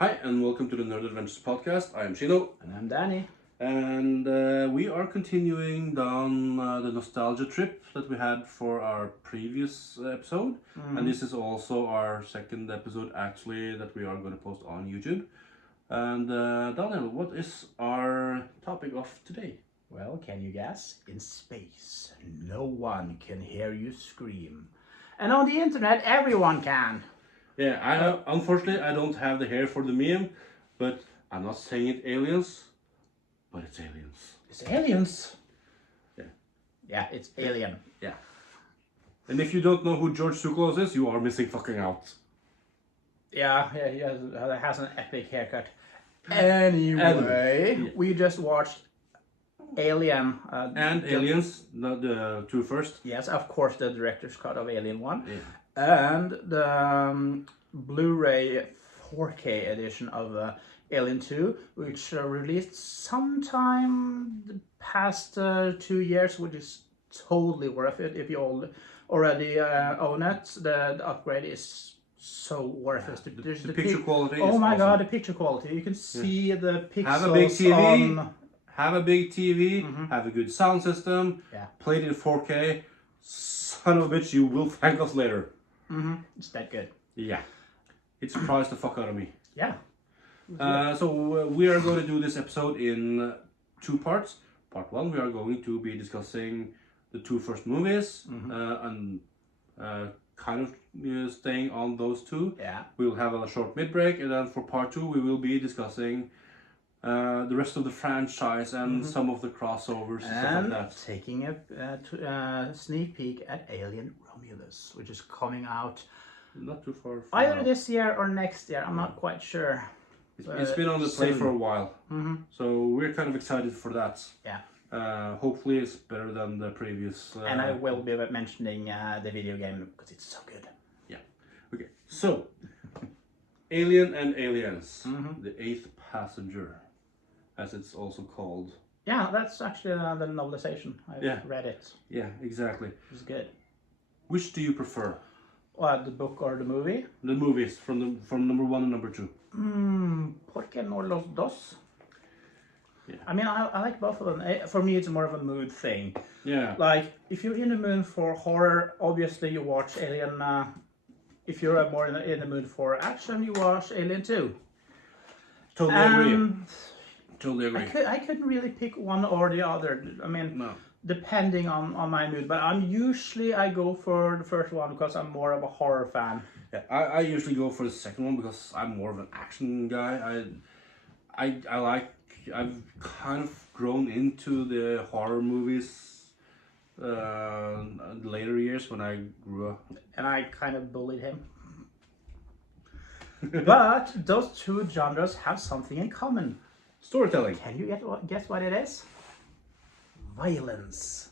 Hi, and welcome to the nerd.adventures.podcast. I am Shino. And I'm Danny. And we are continuing down the nostalgia trip that we had for our previous episode. And this is also our second episode, actually, that we are going to post on YouTube. And Daniel, what is our topic of today? Well, can you guess? In space, no one can hear you scream. And on the internet, everyone can. Yeah, unfortunately, I don't have the hair for the meme, but I'm not saying it aliens, but it's aliens. It's aliens. Yeah. Yeah, it's alien. Yeah. And if you don't know who George Tsoukalos is, you are missing fucking out. Yeah, he has an epic haircut. Anyway, we just watched Alien. And Aliens, not the two first. Yes, of course, the director's cut of Alien 1. Yeah. And the Blu-ray 4K edition of Alien 2, which released sometime the past 2 years, which is totally worth it if you already own it. The upgrade is so worth it. The picture quality is my awesome. God, the picture quality. You can see the pixels. Have a big TV, on... have a big TV, have a good sound system, play it in 4K. Son of a bitch, you will thank us later. It's that good. Yeah. It surprised the fuck out of me. Yeah. So we are going to do this episode in 2 parts. Part 1, we are going to be discussing the 2 first movies and kind of staying on those 2. Yeah. We will have a short mid-break, and then for part 2 we will be discussing the rest of the franchise and some of the crossovers and stuff like that. Taking a sneak peek at Alien Romulus, which is coming out not too far from either now. This year or next year. I'm not quite sure. It's been on the play for a while, so we're kind of excited for that. Yeah. Hopefully it's better than the previous. And I will be mentioning the video game because it's so good. Yeah. Okay. So, Alien and Aliens, the Eighth Passenger, as it's also called. Yeah, that's actually the novelization. I read it. Yeah, exactly. It was good. Which do you prefer? The book or the movie? The movies from number 1 and number 2. ¿Por qué no los dos? Yeah. I mean, I like both of them. For me, it's more of a mood thing. Yeah. Like, if you're in the mood for horror, obviously you watch Alien. If you're more in the mood for action, you watch Alien 2. Totally agree. Totally agree. I couldn't really pick one or the other. I mean, depending on my mood. But I go for the first one because I'm more of a horror fan. Yeah, I usually go for the second one because I'm more of an action guy. I've kind of grown into the horror movies later years when I grew up. And I kind of bullied him. But those 2 genres have something in common. Storytelling. Can you guess what it is? Violence.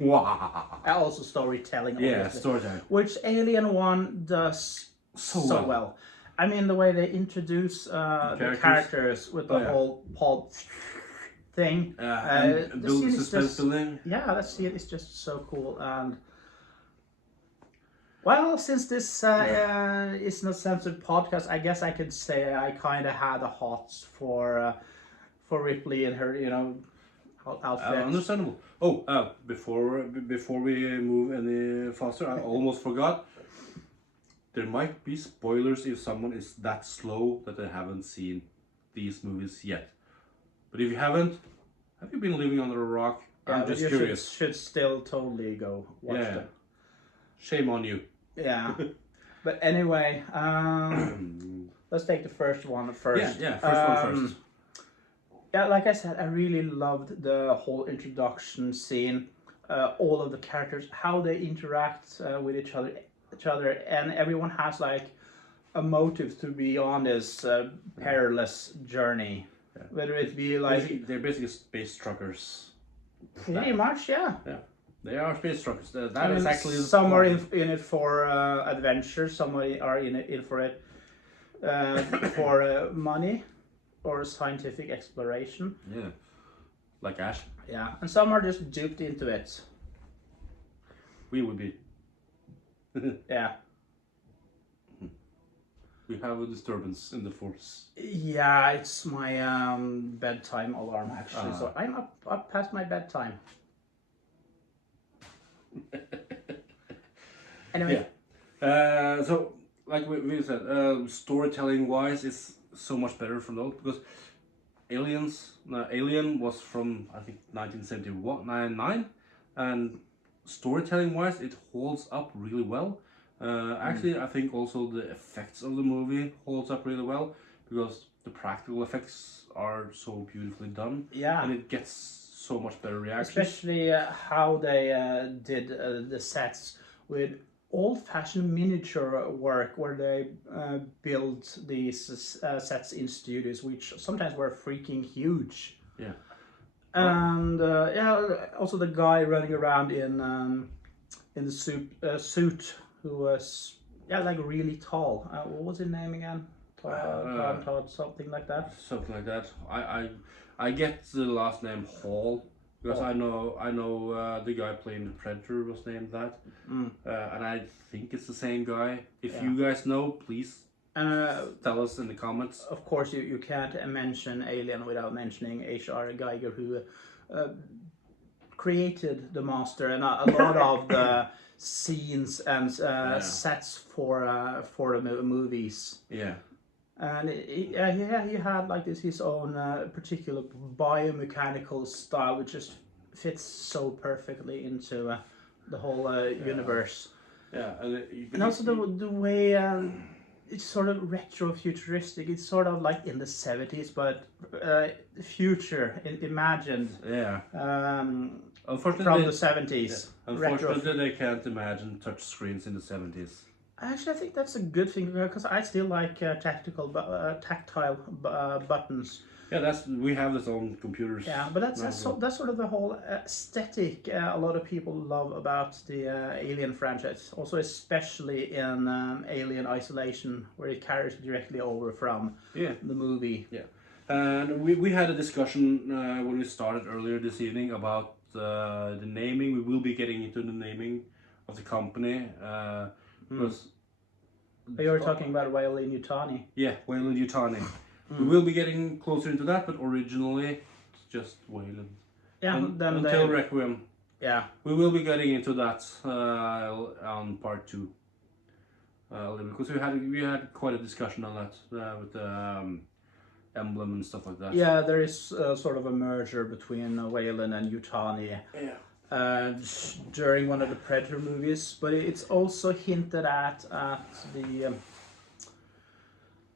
Wow. Also storytelling. Obviously, yeah, storytelling. Which Alien 1 does so well. I mean, the way they introduce the characters with the whole pulp thing. And build suspense building. Yeah, that scene is just so cool. And well, since this is not censored podcast, I guess I could say I kind of had a hots for Ripley and her, outfit. Understandable. Oh, before we move any faster, I almost forgot. There might be spoilers if someone is that slow that they haven't seen these movies yet. But if you haven't, have you been living under a rock? I'm just curious. Should still totally go watch them. Shame on you. Yeah. But anyway, let's take the first one first. Yeah, first one first. Yeah, like I said, I really loved the whole introduction scene, all of the characters, how they interact with each other, and everyone has like a motive to be on this perilous journey. Yeah. Whether it be like they're basically space truckers. Pretty much, yeah. Yeah, they are space truckers. That is actually some are in it for adventure, some are in for it for money or scientific exploration. Yeah, like Ash. Yeah, and some are just duped into it. We would be. Yeah. We have a disturbance in the force. Yeah, it's my bedtime alarm actually. So I'm up past my bedtime. Anyway. Yeah. So, like we said, storytelling wise, is so much better from those because Alien was from I think 1979, and storytelling wise, it holds up really well. Actually, I think also the effects of the movie holds up really well because the practical effects are so beautifully done. Yeah. And it gets so much better reactions. Especially how they did the sets with old-fashioned miniature work where they built these sets in studios, which sometimes were freaking huge. Yeah. And also the guy running around in the suit who was like really tall. What was his name again? Todd, something like that. Something like that. I get the last name Hall because I know the guy playing the Predator was named that, and I think it's the same guy. If you guys know, please tell us in the comments. Of course, you can't mention Alien without mentioning H.R. Geiger, who created the master and a lot of the scenes and sets for the movies. Yeah. And he had like his own particular biomechanical style, which just fits so perfectly into the whole universe. Yeah, and also the way it's sort of retro-futuristic. It's sort of like in the 70s, but future imagined. Yeah. Unfortunately, from the 70s. Yeah. Unfortunately, they can't imagine touch screens in the 70s. Actually, I think that's a good thing because I still like tactile buttons. Yeah, we have this on computers. Yeah, but that's sort of the whole aesthetic a lot of people love about the Alien franchise. Also, especially in Alien Isolation, where it carries directly over from the movie. Yeah, and we had a discussion when we started earlier this evening about the naming. We will be getting into the naming of the company. Because you were talking about Weyland-Yutani. Yeah, Weyland-Yutani. We will be getting closer into that, but originally it's just Weyland. Yeah, until Requiem. Yeah. We will be getting into that on part 2. Because we had quite a discussion on that with the emblem and stuff like that. Yeah, there is sort of a merger between Weyland and Yutani. Yeah. During one of the Predator movies, but it's also hinted at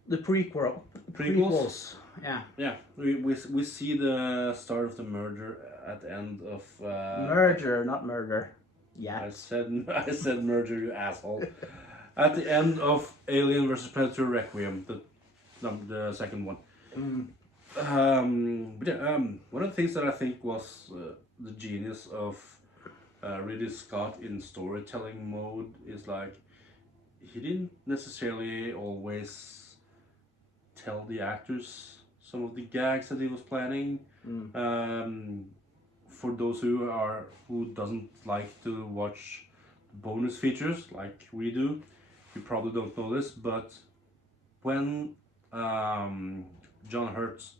the prequels. Yeah. Yeah, we see the start of the merger at the end of merger, not murder. Yeah. I said merger, you asshole. At the end of Alien vs Predator Requiem, the second one. But yeah, one of the things that I think was the genius of Ridley Scott in storytelling mode is like he didn't necessarily always tell the actors some of the gags that he was planning. For those who doesn't like to watch bonus features like we do, you probably don't know this, but when John Hurt's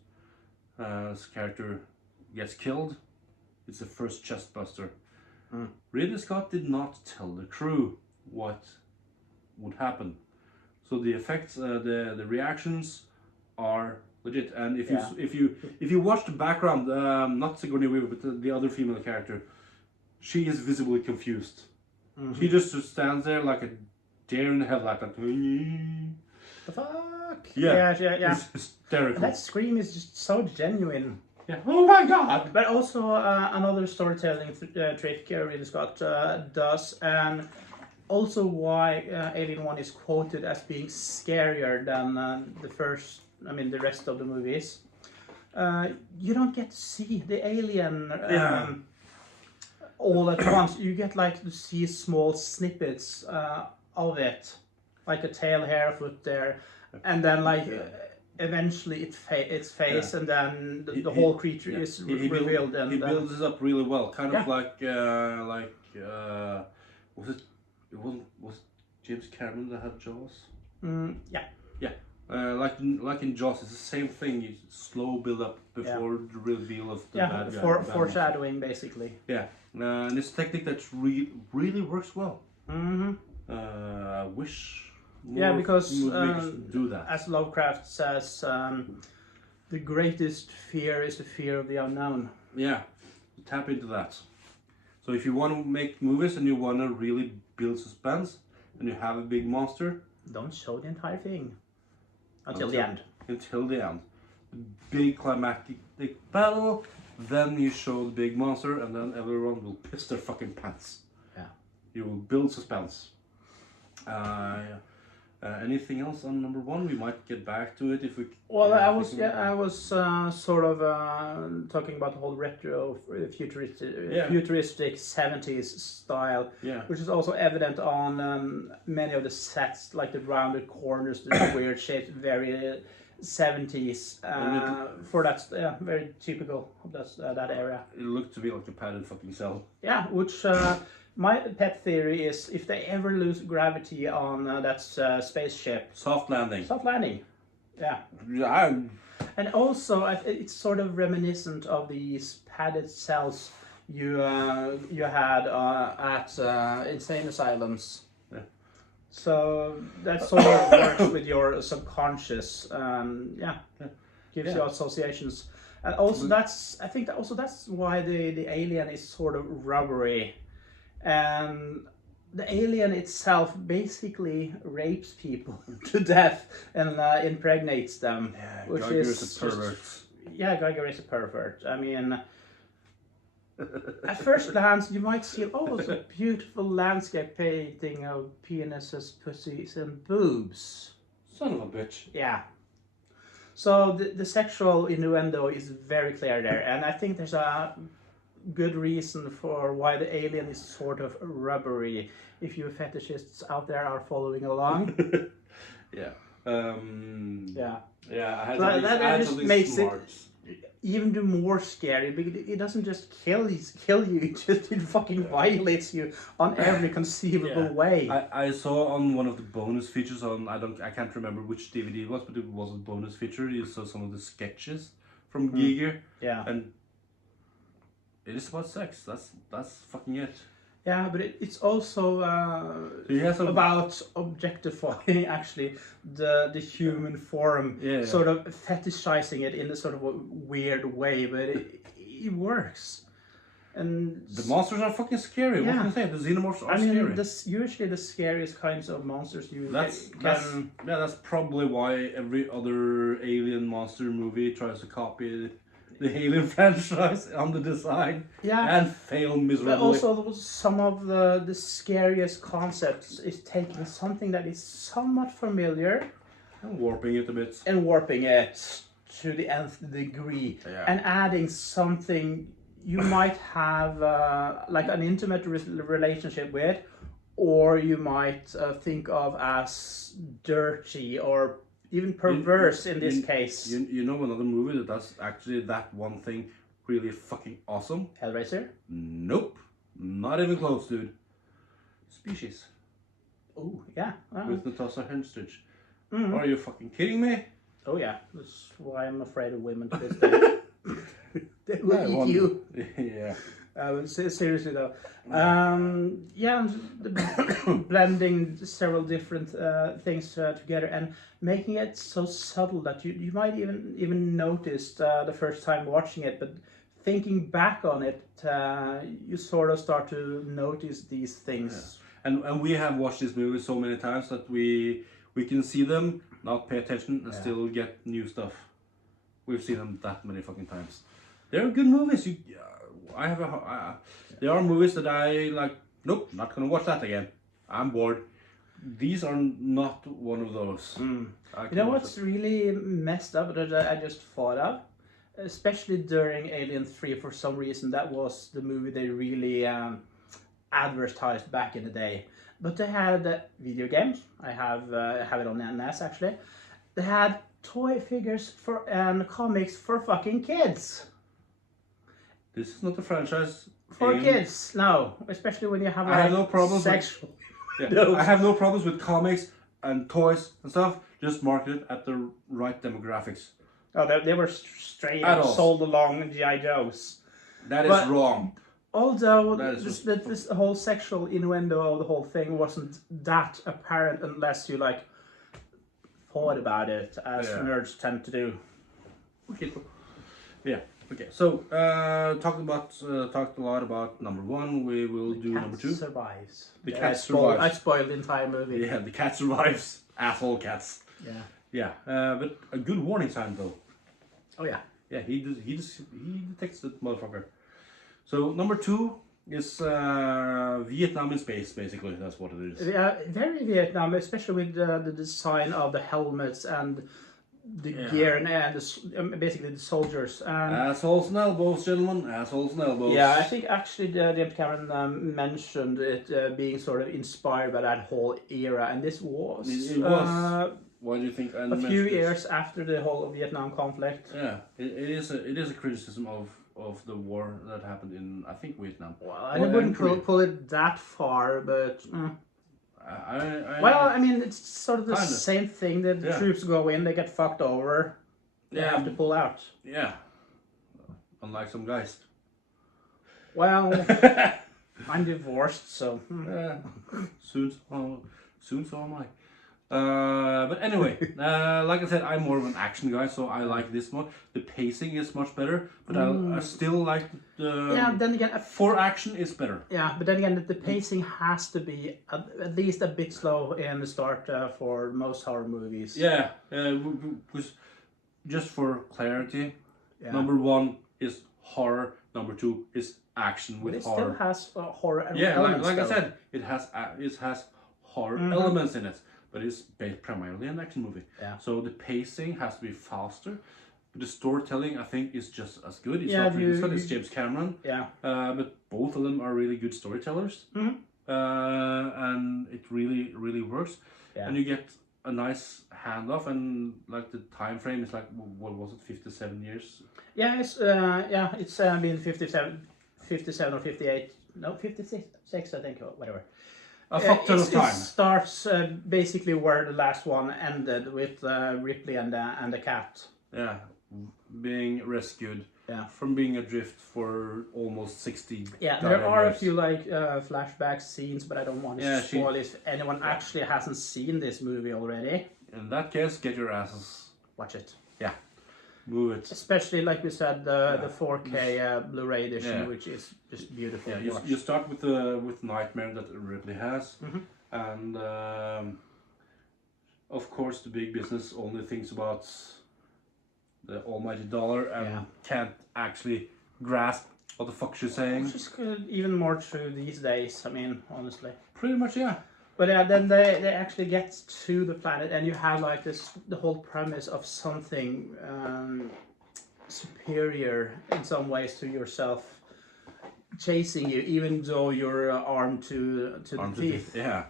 character gets killed, it's the first chest buster. Ridley Scott did not tell the crew what would happen, so the effects, the reactions are legit. And if you watch the background, not Sigourney Weaver, but the other female character, she is visibly confused. She just stands there like a deer in the headlight, like the fuck. Yeah. It's hysterical. That scream is just so genuine. Yeah. Oh my god! But also another storytelling trick Ridley Scott does, and also why Alien 1 is quoted as being scarier than the rest of the movies. You don't get to see the alien all at once. You get like to see small snippets of it, like a tail, hair, foot there, and then eventually its face, and then the whole creature is revealed. And he builds it up really well, kind of like was it James Cameron that had Jaws? Like in Jaws, it's the same thing. You slow build up before the reveal of the bad guy. Foreshadowing basically. Yeah, and it's a technique that really works well. Mm-hmm. I wish more because movies do that. As Lovecraft says, the greatest fear is the fear of the unknown. Yeah, tap into that. So if you want to make movies and you want to really build suspense and you have a big monster, don't show the entire thing until the end. Until the end. The big climactic battle, then you show the big monster and then everyone will piss their fucking pants. Yeah. You will build suspense. Anything else on number 1? We might get back to it if we. Well, I was sort of talking about the whole retro futuristic 70s style, which is also evident on many of the sets, like the rounded corners, the weird shapes, very 70s. For that, very typical of that area. It looked to be like a padded fucking cell. Yeah, which. My pet theory is if they ever lose gravity on that spaceship... Soft landing. Soft landing, yeah. And also, it's sort of reminiscent of these padded cells you had at insane asylums. Yeah. So that sort of works with your subconscious, gives you associations. And also I think that's why the alien is sort of rubbery. And the alien itself basically rapes people to death and impregnates them. Yeah, which Geiger is a pervert. Geiger is a pervert. I mean, at first glance, you might see, it's a beautiful landscape painting of penises, pussies, and boobs. Son of a bitch. Yeah. So the sexual innuendo is very clear there, and I think there's a good reason for why the alien is sort of rubbery, if you fetishists out there are following along. Yeah. Yeah, I had something makes smart. It even more scary, because it doesn't just kill you, it fucking violates you on every conceivable way. I saw on one of the bonus features on, I can't remember which DVD it was, but it was a bonus feature. You saw some of the sketches from Giger. Yeah. And it is about sex. That's fucking it. Yeah, but it's also about objectifying actually the human form, sort of fetishizing it in a sort of a weird way, but it works. And the monsters are fucking scary. What can I say? The xenomorphs are scary. Usually the scariest kinds of monsters that's probably why every other alien monster movie tries to copy the Alien franchise on the design and fail miserably. But also some of the scariest concepts is taking something that is somewhat familiar and warping it a bit. And warping it to the nth degree. Yeah. And adding something you might have like an intimate relationship with, or you might think of as dirty or even perverse in this case. You know another movie that does actually that one thing really fucking awesome? Hellraiser? Nope. Not even close, dude. Species. Oh, yeah. With Natasha Henstridge. Mm-hmm. Are you fucking kidding me? Oh, yeah. That's why I'm afraid of women to this day. They will eat you. Yeah. Seriously though, blending several different things together and making it so subtle that you might even notice the first time watching it, but thinking back on it, you sort of start to notice these things. Yeah. And we have watched this movie so many times that we can see them, not pay attention, and still get new stuff. We've seen them that many fucking times. They're good movies. There are movies that I like, nope, not gonna watch that again. I'm bored. These are not one of those. You know what's really messed up that I just thought of? Especially during Alien 3, for some reason, that was the movie they really advertised back in the day. But they had video games. I have it on NES actually. They had toy figures and comics for fucking kids. This is not a franchise for kids. No, especially when you have I have no problems sexual. I have no problems with comics and toys and stuff, just marketed at the right demographics. Oh, they were straight up Adults. sold along G.I. Joes. That is But- wrong. Although That is this whole sexual innuendo of the whole thing wasn't that apparent unless you like thought about it, as nerds tend to do. Okay, cool. Yeah. Okay. So talked a lot about number 1. We will do number 2. Survives. The cat survives. I spoiled the entire movie. Yeah, the cat survives. Asshole cats. Yeah. Yeah. But a good warning sign though. Oh yeah. Yeah, he detects that motherfucker. So number 2 is Vietnam in space. Basically, that's what it is. Yeah, very Vietnam, especially with the design of the helmets and the gear and basically the soldiers. Assholes and elbows, gentlemen. Assholes and elbows. Yeah, I think actually James Cameron mentioned it being sort of inspired by that whole era, and this was. It was. Why do you think? A few years after the whole Vietnam conflict. Yeah, it is a criticism of the war that happened in, I think, Vietnam. Well, I wouldn't pull it that far, but. Well, I mean, it's sort of the same thing that the troops go in, they get fucked over, they have to pull out. Yeah. Unlike some guys. Well, I'm divorced, so. Soon so am I. But anyway, like I said, I'm more of an action guy, so I like this one. The pacing is much better, but I still like the... Yeah, then again... For action is better. Yeah, but then again, the pacing has to be at least a bit slow in the start for most horror movies. Yeah, because just for clarity, number 1 is horror, number 2 is action with horror. It still has horror elements. Yeah, like I said, it has horror elements in it. But it's primarily an action movie. Yeah. So the pacing has to be faster. The storytelling, I think, is just as good. It's not really good. It's James Cameron. Yeah. But both of them are really good storytellers. And it really, really works. Yeah. And you get a nice handoff, and like the time frame is like, what was it, 57 years? Yeah, it's been 57 or 58. No, 56, I think, or whatever. A fuck ton of time. It starts basically where the last one ended, with Ripley and the cat. Yeah, being rescued from being adrift for almost 60. Yeah, there are a few like flashback scenes, but I don't want to spoil if anyone actually hasn't seen this movie already. In that case, get your asses. Watch it. Yeah. Move it. Especially, like we said, the 4K Blu-ray edition, which is just beautiful. Yeah, you start with Nightmare that Ripley has, and of course the big business only thinks about the almighty dollar and can't actually grasp what the fuck she's saying. Which is even more true these days. I mean, honestly. Pretty much, yeah. But yeah, then they actually get to the planet, and you have like the whole premise of something superior in some ways to yourself chasing you, even though you're armed to the teeth. Yeah,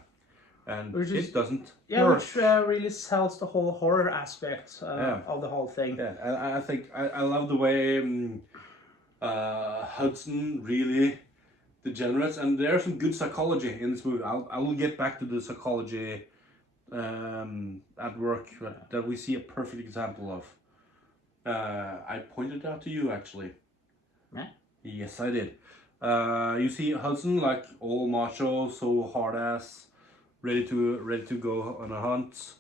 and it doesn't. Yeah, work. Which really sells the whole horror aspect of the whole thing. Yeah, and I think I love the way Hudson really degenerates, and there's some good psychology in this movie. I will get back to the psychology at work that we see a perfect example of. I pointed out to you actually. Yeah? Yes, I did. You see Hudson like all macho, so hard ass, ready to go on a hunt,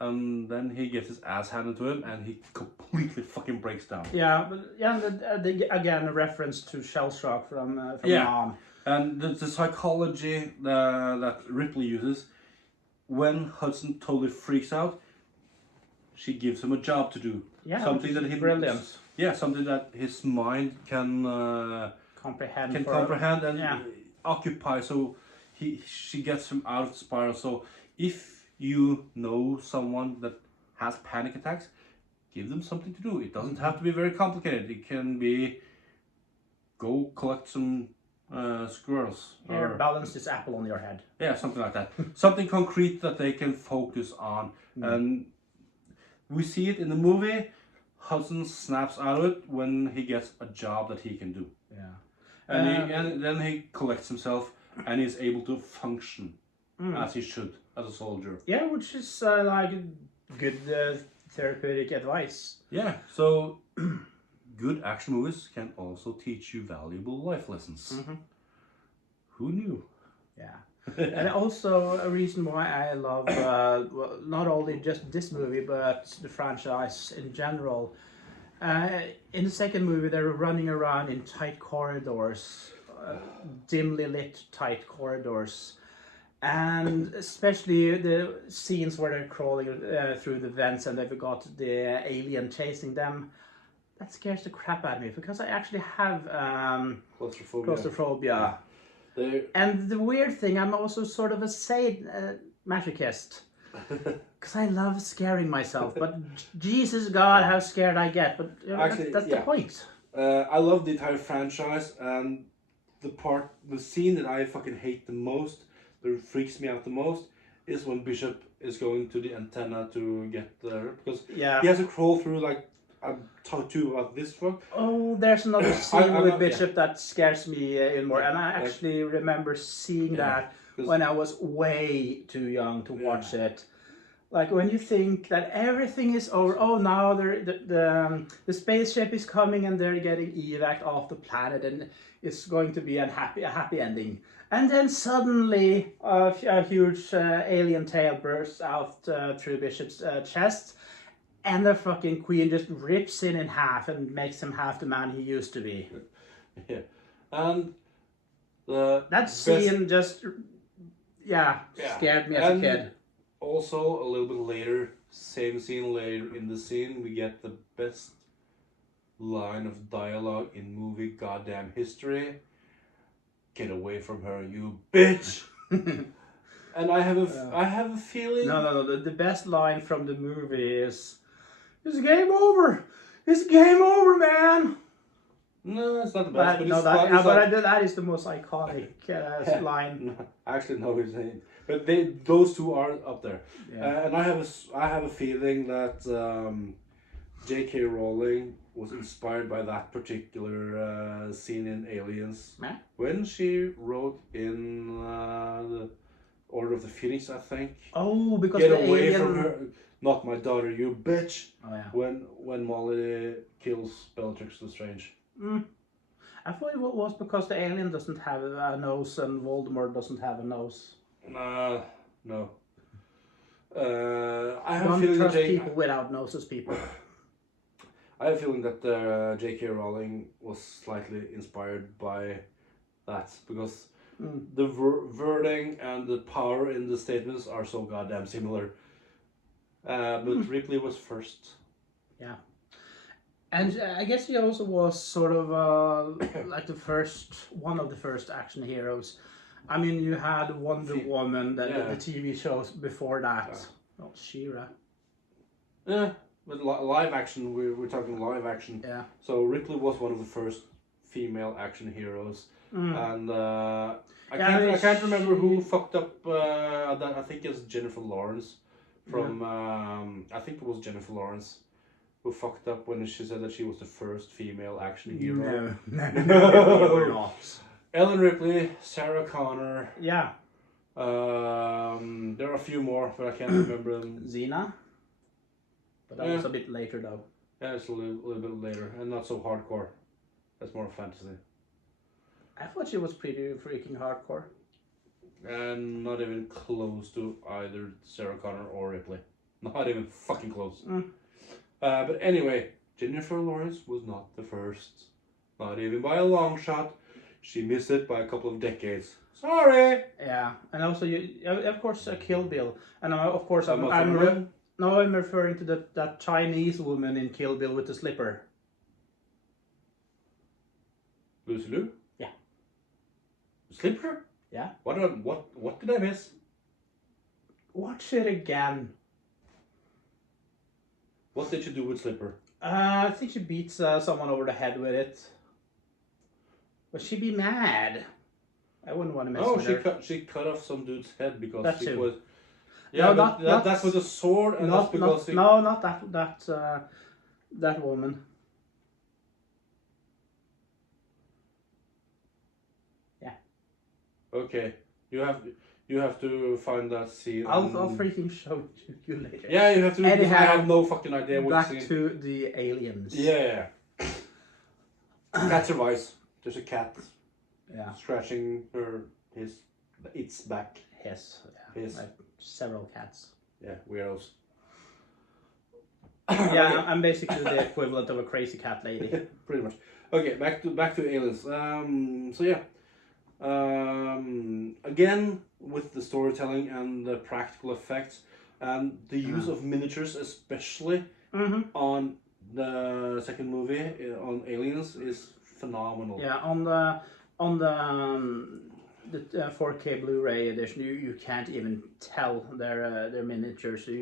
and then he gets his ass handed to him, and he completely fucking breaks down. Yeah, but again a reference to shell shock from Mom. And the psychology that Ripley uses, when Hudson totally freaks out, she gives him a job to do. Yeah, something that brilliant. Yeah, something that his mind can comprehend and occupy. So she gets him out of the spiral. So if you know someone that has panic attacks, give them something to do. It doesn't have to be very complicated. It can be go collect some squirrels. Or balance this apple on your head. Yeah, something like that. Something concrete that they can focus on. And we see it in the movie. Hudson snaps out of it when he gets a job that he can do. Yeah. And then he collects himself and is able to function as he should. as a soldier. Yeah, which is like good therapeutic advice. Yeah, so good action movies can also teach you valuable life lessons. Mm-hmm. Who knew? Yeah. And also a reason why I love well, not only just this movie but the franchise in general. In the second movie, they're running around in tight corridors, dimly lit tight corridors, and especially the scenes where they're crawling through the vents and they've got the alien chasing them. That scares the crap out of me because I actually have claustrophobia. And the weird thing, I'm also sort of a masochist. Because I love scaring myself. But Jesus God, how scared I get. But actually, that's the point. I love the entire franchise, and the scene that I fucking hate the most, that freaks me out the most, is when Bishop is going to the antenna to get there. Because he has to crawl through like... I've talked to you about this one. Oh, there's another scene with Bishop that scares me even more. And I actually remember seeing that when I was way too young to watch it. Like when you think that everything is over, oh now the spaceship is coming and they're getting evac off the planet and it's going to be a happy ending. And then suddenly a huge alien tail bursts out through Bishop's chest. And the fucking queen just rips him in half and makes him half the man he used to be. Yeah. And that scene just scared me as a kid. Also, a little bit later, same scene later in the scene, we get the best line of dialogue in movie goddamn history. Get away from her, you bitch! And I have a feeling... No. The best line from the movie is... It's game over! It's game over, man! No, it's not the best. That is the most iconic line. No, actually, no, it's not. But those two are up there. Yeah. And I have a feeling that J.K. Rowling was inspired by that particular scene in Aliens when she wrote in the Order of the Phoenix, I think. Oh, because get away from her. Not my daughter, you bitch. Oh, yeah. When Molly kills Bellatrix Lestrange. I thought it was because the alien doesn't have a nose and Voldemort doesn't have a nose. No. I have Don't a feeling trust that people without noses, people. I have a feeling that J.K. Rowling was slightly inspired by that because the wording and the power in the statements are so goddamn similar. But Ripley was first. Yeah. And I guess he also was sort of like one of the first action heroes. I mean, you had Wonder Woman, the TV shows before that. Yeah. Oh, She-Ra. Yeah, but live action, we're talking live action. Yeah. So Ripley was one of the first female action heroes. And I can't remember who fucked up that. I think it's Jennifer Lawrence from, I think it was Jennifer Lawrence who fucked up when she said that she was the first female action hero. No, not. Ellen Ripley, Sarah Connor. Yeah. There are a few more, but I can't remember them. Xena? But that was a bit later though. Yeah, it's a little bit later, and not so hardcore. That's more fantasy. I thought she was pretty freaking hardcore. And not even close to either Sarah Connor or Ripley. Not even fucking close. But anyway, Jennifer Lawrence was not the first. Not even by a long shot. She missed it by a couple of decades. Sorry! Yeah, and also, of course, Kill Bill. And of course, I'm referring to that Chinese woman in Kill Bill with the slipper. Lucy Liu? Yeah. Slipper? Yeah. What did I miss? Watch it again. What did you do with Slipper? I think she beats someone over the head with it. But she'd be mad. I wouldn't want to mess with her. She cut off some dude's head because that's she it. was... Yeah, no, that's with a sword and that's because... No, not that woman. Yeah. Okay. You You have to find that scene. I'll freaking show you later. Yeah, you have to. Anyhow, I have no fucking idea what back scene. to the aliens. Yeah. Cat survives. There's a cat. Yeah. Scratching its back. His. Like several cats. Yeah, weirdos. Yeah, I'm basically the equivalent of a crazy cat lady. Pretty much. Okay, back to aliens. So yeah. Again, with the storytelling and the practical effects and the use of miniatures, especially on the second movie on aliens, is phenomenal. Yeah, on the 4K Blu-ray edition, you can't even tell their miniatures. So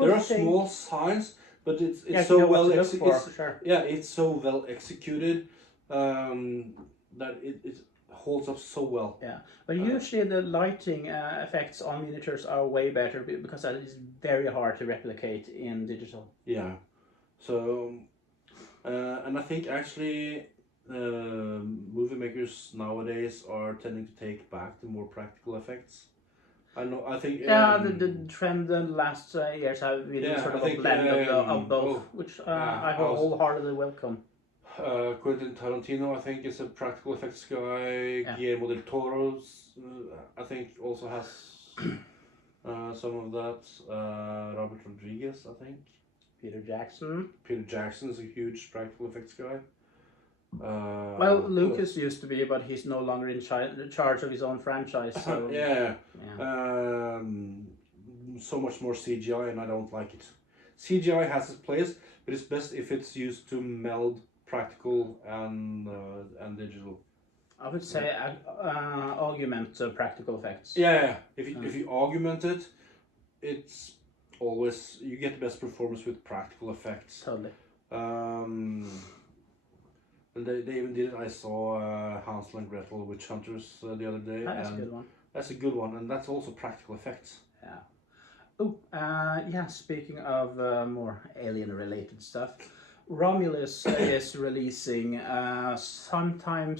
there are small signs, but it's so well executed. Yeah, it's so well executed that it holds up so well. Yeah, but usually the lighting effects on miniatures are way better because that is very hard to replicate in digital. Yeah, so and I think actually movie makers nowadays are tending to take back the more practical effects. I think the trend in the last years have been sort of a blend of both, which I wholeheartedly welcome. Quentin Tarantino, I think, is a practical effects guy. Yeah. Guillermo del Toro's, I think, also has some of that. Robert Rodriguez, I think. Peter Jackson. Peter Jackson is a huge practical effects guy. Well, Lucas used to be, but he's no longer in charge of his own franchise. So yeah. So much more CGI, and I don't like it. CGI has its place, but it's best if it's used to meld practical and digital. I would say augment practical effects. Yeah. If you augment it, it's always you get the best performance with practical effects. Totally. And they even did it. I saw Hansel and Gretel Witch Hunters the other day. That's a good one. That's a good one, and that's also practical effects. Yeah. Oh, yeah. Speaking of more alien-related stuff, Romulus is releasing sometime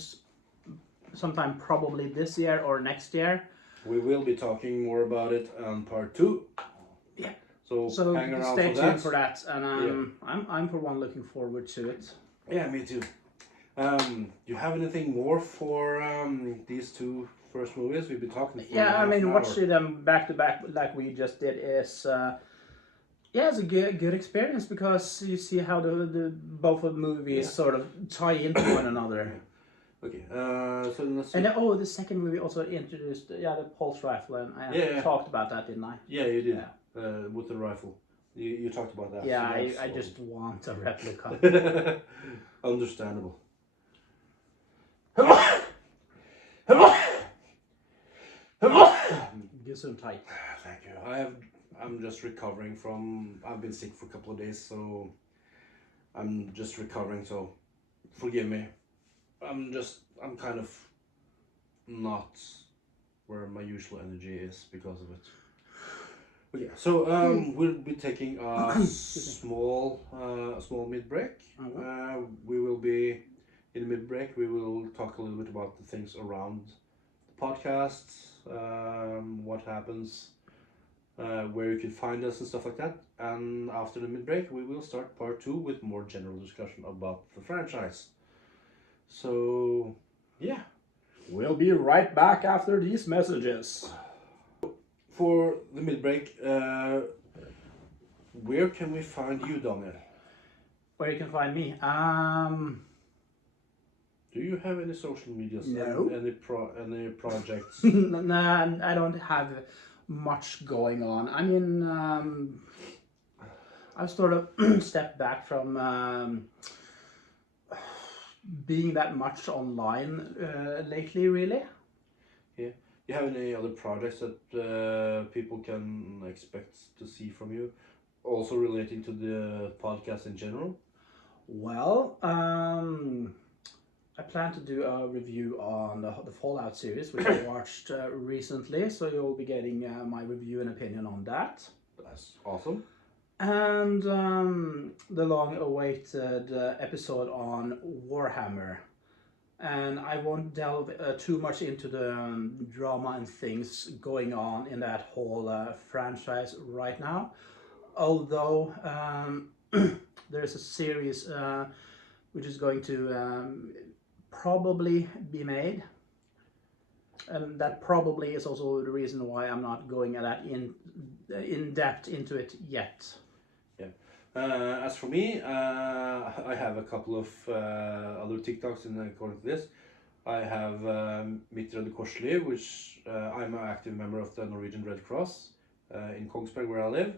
probably this year or next year. We will be talking more about it on part 2. Yeah. So hang around stay for tuned that. for that, and I'm for one looking forward to it. Yeah, me too. Do you have anything more for these two first movies? We've been talking for I mean, watching them back to back like we just did is it's a good experience because you see how the both of the movies sort of tie into one another. Okay, so let's see. And the second movie also introduced the pulse rifle, and I talked about that, didn't I? Yeah, you did. With the rifle. You talked about that. Yeah, so I just want a replica. Understandable. Gesundheit. Thank you. I'm just recovering from. I've been sick for a couple of days, so I'm just recovering. So forgive me. I'm kind of not where my usual energy is because of it. Okay, so we'll be taking a small mid break. We will be in mid break. We will talk a little bit about the things around the podcast, what happens, where you can find us and stuff like that. And after the mid break, we will start part 2 with more general discussion about the franchise. So, yeah. We'll be right back after these messages. For the mid-break, where can we find you, Daniel? Where you can find me? Do you have any social medias? No. Any projects? No, I don't have much going on. I mean, I've sort of stepped back from being that much online lately, really. Yeah. Do you have any other projects that people can expect to see from you? Also relating to the podcast in general? Well, I plan to do a review on the Fallout series, which I watched recently, so you'll be getting my review and opinion on that. That's awesome. And the long-awaited episode on Warhammer. and I won't delve too much into the drama and things going on in that whole franchise right now. Although there's a series which is going to probably be made, and that probably is also the reason why I'm not going that in depth into it yet. Yeah. As for me, I have a couple of other TikToks in according to this. I have Midtre Korsliv, which I'm an active member of the Norwegian Red Cross in Kongsberg, where I live,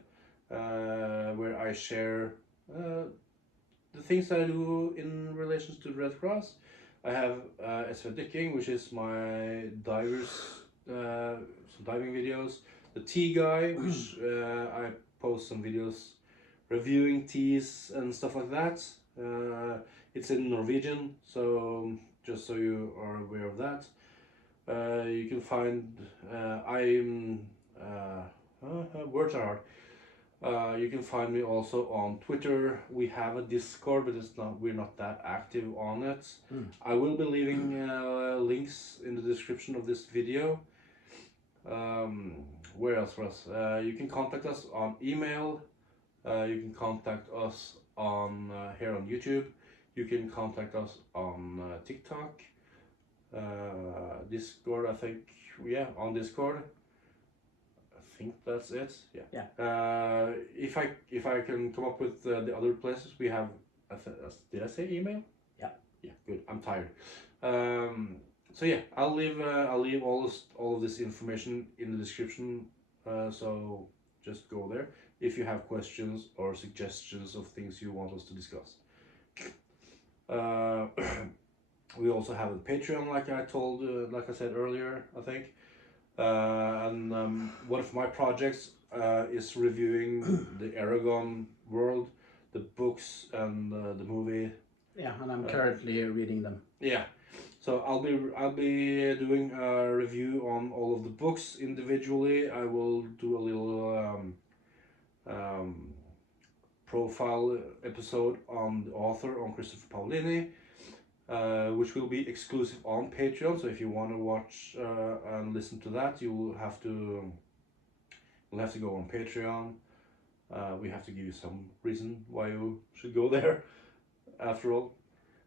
where I share the things that I do in relation to the Red Cross. I have s.w.dykking, which is my some diving videos. The Teaguy, which I post some videos reviewing teas and stuff like that. It's in Norwegian, so just so you are aware of that. You can find words are hard. You can find me also on Twitter. We have a Discord, but we're not that active on it. I will be leaving links in the description of this video. Where else for us? You can contact us on email. You can contact us on here on YouTube. You can contact us on TikTok, Discord. I think on Discord. I think that's it. Yeah. If I can come up with the other places we have, did I say email? Yeah. Yeah. Good. I'm tired. So yeah, I'll leave all of this information in the description. So just go there if you have questions or suggestions of things you want us to discuss. We also have a Patreon, like I said earlier, I think. And one of my projects is reviewing the Aragon world, the books and the movie. Yeah, and I'm currently reading them. Yeah, so I'll be doing a review on all of the books individually. I will do a little profile episode on the author, on Christopher Paolini. Which will be exclusive on Patreon. So if you want to watch and listen to that, you'll have to go on Patreon. We have to give you some reason why you should go there, after all.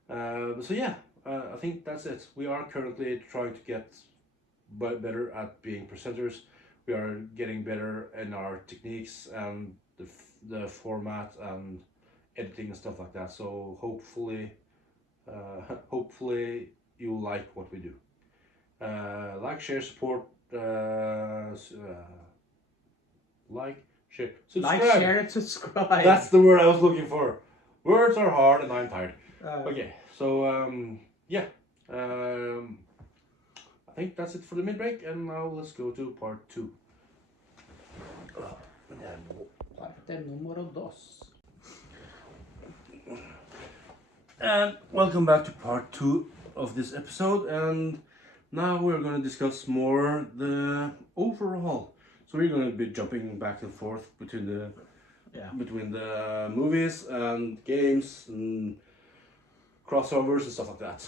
So yeah, I think that's it. We are currently trying to get better at being presenters. We are getting better in our techniques and the format and editing and stuff like that. So hopefully you like what we do. Like, share, support, like, share, subscribe. Like, share, subscribe. That's the word I was looking for. Words are hard and I'm tired. Okay, so yeah. I think that's it for the mid-break, and now let's go to part 2. Parte número 2. And welcome back to part 2 of this episode, and now we're going to discuss more the overall. So we're going to be jumping back and forth between the movies and games and crossovers and stuff like that.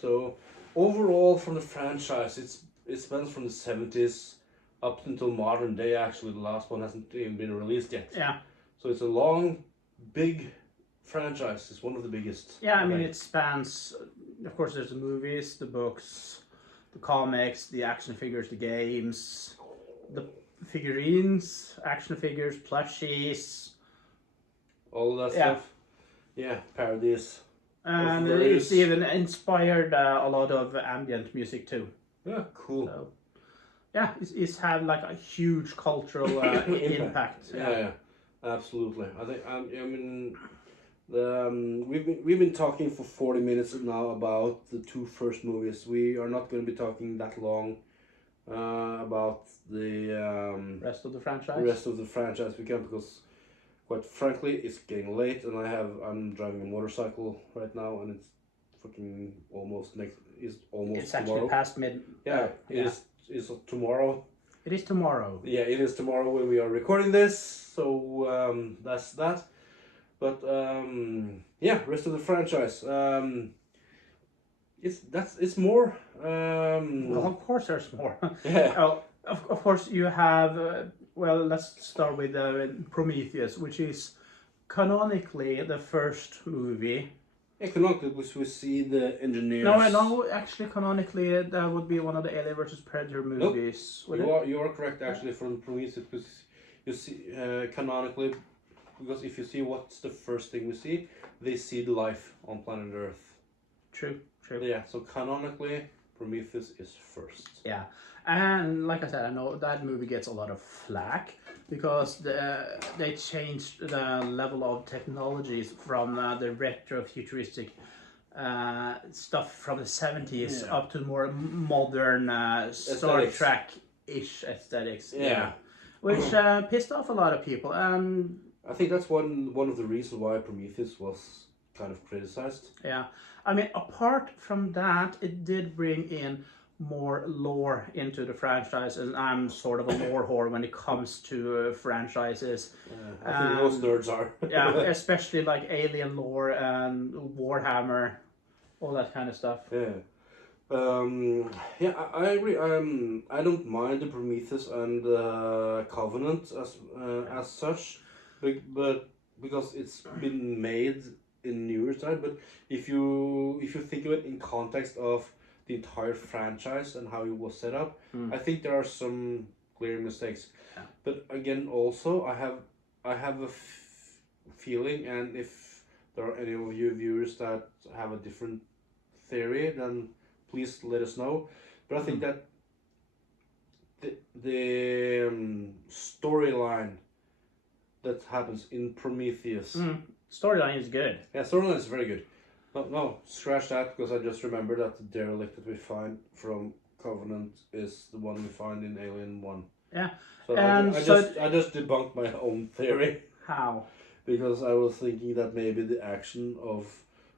So overall, from the franchise, it spans from the 70s up until modern day. Actually, the last one hasn't even been released yet. Yeah. So it's a long, big franchise. Is one of the biggest. Yeah, I mean, it spans, of course, there's the movies, the books, the comics, the action figures, the games, the figurines, action figures, plushies. All of that stuff. Yeah, parodies. And it's even inspired a lot of ambient music too. Yeah, cool. So, yeah, it's had like a huge cultural impact. Yeah, absolutely. I think I mean, we've been talking for 40 minutes now about the 2 first movies. We are not going to be talking that long about the rest of the franchise. Because quite frankly, it's getting late, and I'm driving a motorcycle right now, and it's fucking almost It's tomorrow. actually past mid. It's tomorrow. It is tomorrow. Yeah, it is tomorrow when we are recording this. So that's that. But rest of the franchise. it's more. Well, of course, there's more. Yeah. Of course, you have. Well, let's start with Prometheus, which is canonically the first movie. Canonically, we see the engineers. No, actually, canonically, that would be one of the Alien vs Predator movies. Nope. You are correct, actually, from Prometheus, because you see canonically, because if you see what's the first thing we see, they see the life on planet Earth. True. Yeah, so canonically, Prometheus is first. Yeah, and like I said, I know that movie gets a lot of flack because they changed the level of technologies from the retro futuristic stuff from the 70s up to more modern Star Trek-ish aesthetics. Yeah. Which pissed off a lot of people. I think that's one of the reasons why Prometheus was kind of criticized. Yeah, I mean, apart from that, it did bring in more lore into the franchise, and I'm sort of a lore whore when it comes to franchises. I think most nerds are. Yeah, especially like Alien lore and Warhammer, all that kind of stuff. Yeah. I agree. I don't mind the Prometheus and Covenant as such, but because it's been made in newer time. But if you think of it in context of the entire franchise and how it was set up, I think there are some clear mistakes. Yeah. But again, also I have a feeling, and if there are any of you viewers that have a different theory, then please let us know. But I think that the storyline that happens in Prometheus. Storyline is good. Yeah, storyline is very good. No, scratch that, because I just remember that the derelict that we find from Covenant is the one we find in Alien 1. Yeah. So I just debunked my own theory. How? Because I was thinking that maybe the action of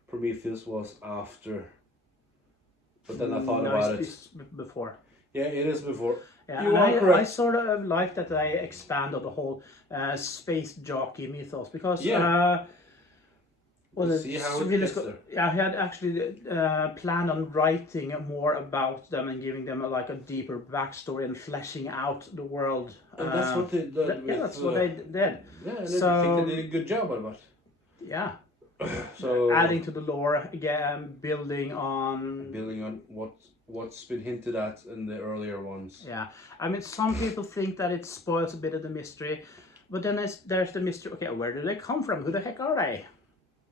Prometheus was after. But then I thought about it's before. Yeah, it is before. Yeah, you are correct. I sort of like that they expanded the whole space jockey mythos, because See how it gets there. I had actually planned on writing more about them and giving them a deeper backstory and fleshing out the world. And that's what they did. That's what they did. Yeah, and I think they did a good job of it. Yeah. So adding to the lore again, building on what's been hinted at in the earlier ones. Yeah, I mean, some people think that it spoils a bit of the mystery, but then there's the mystery. Okay, where do they come from? Who the heck are they?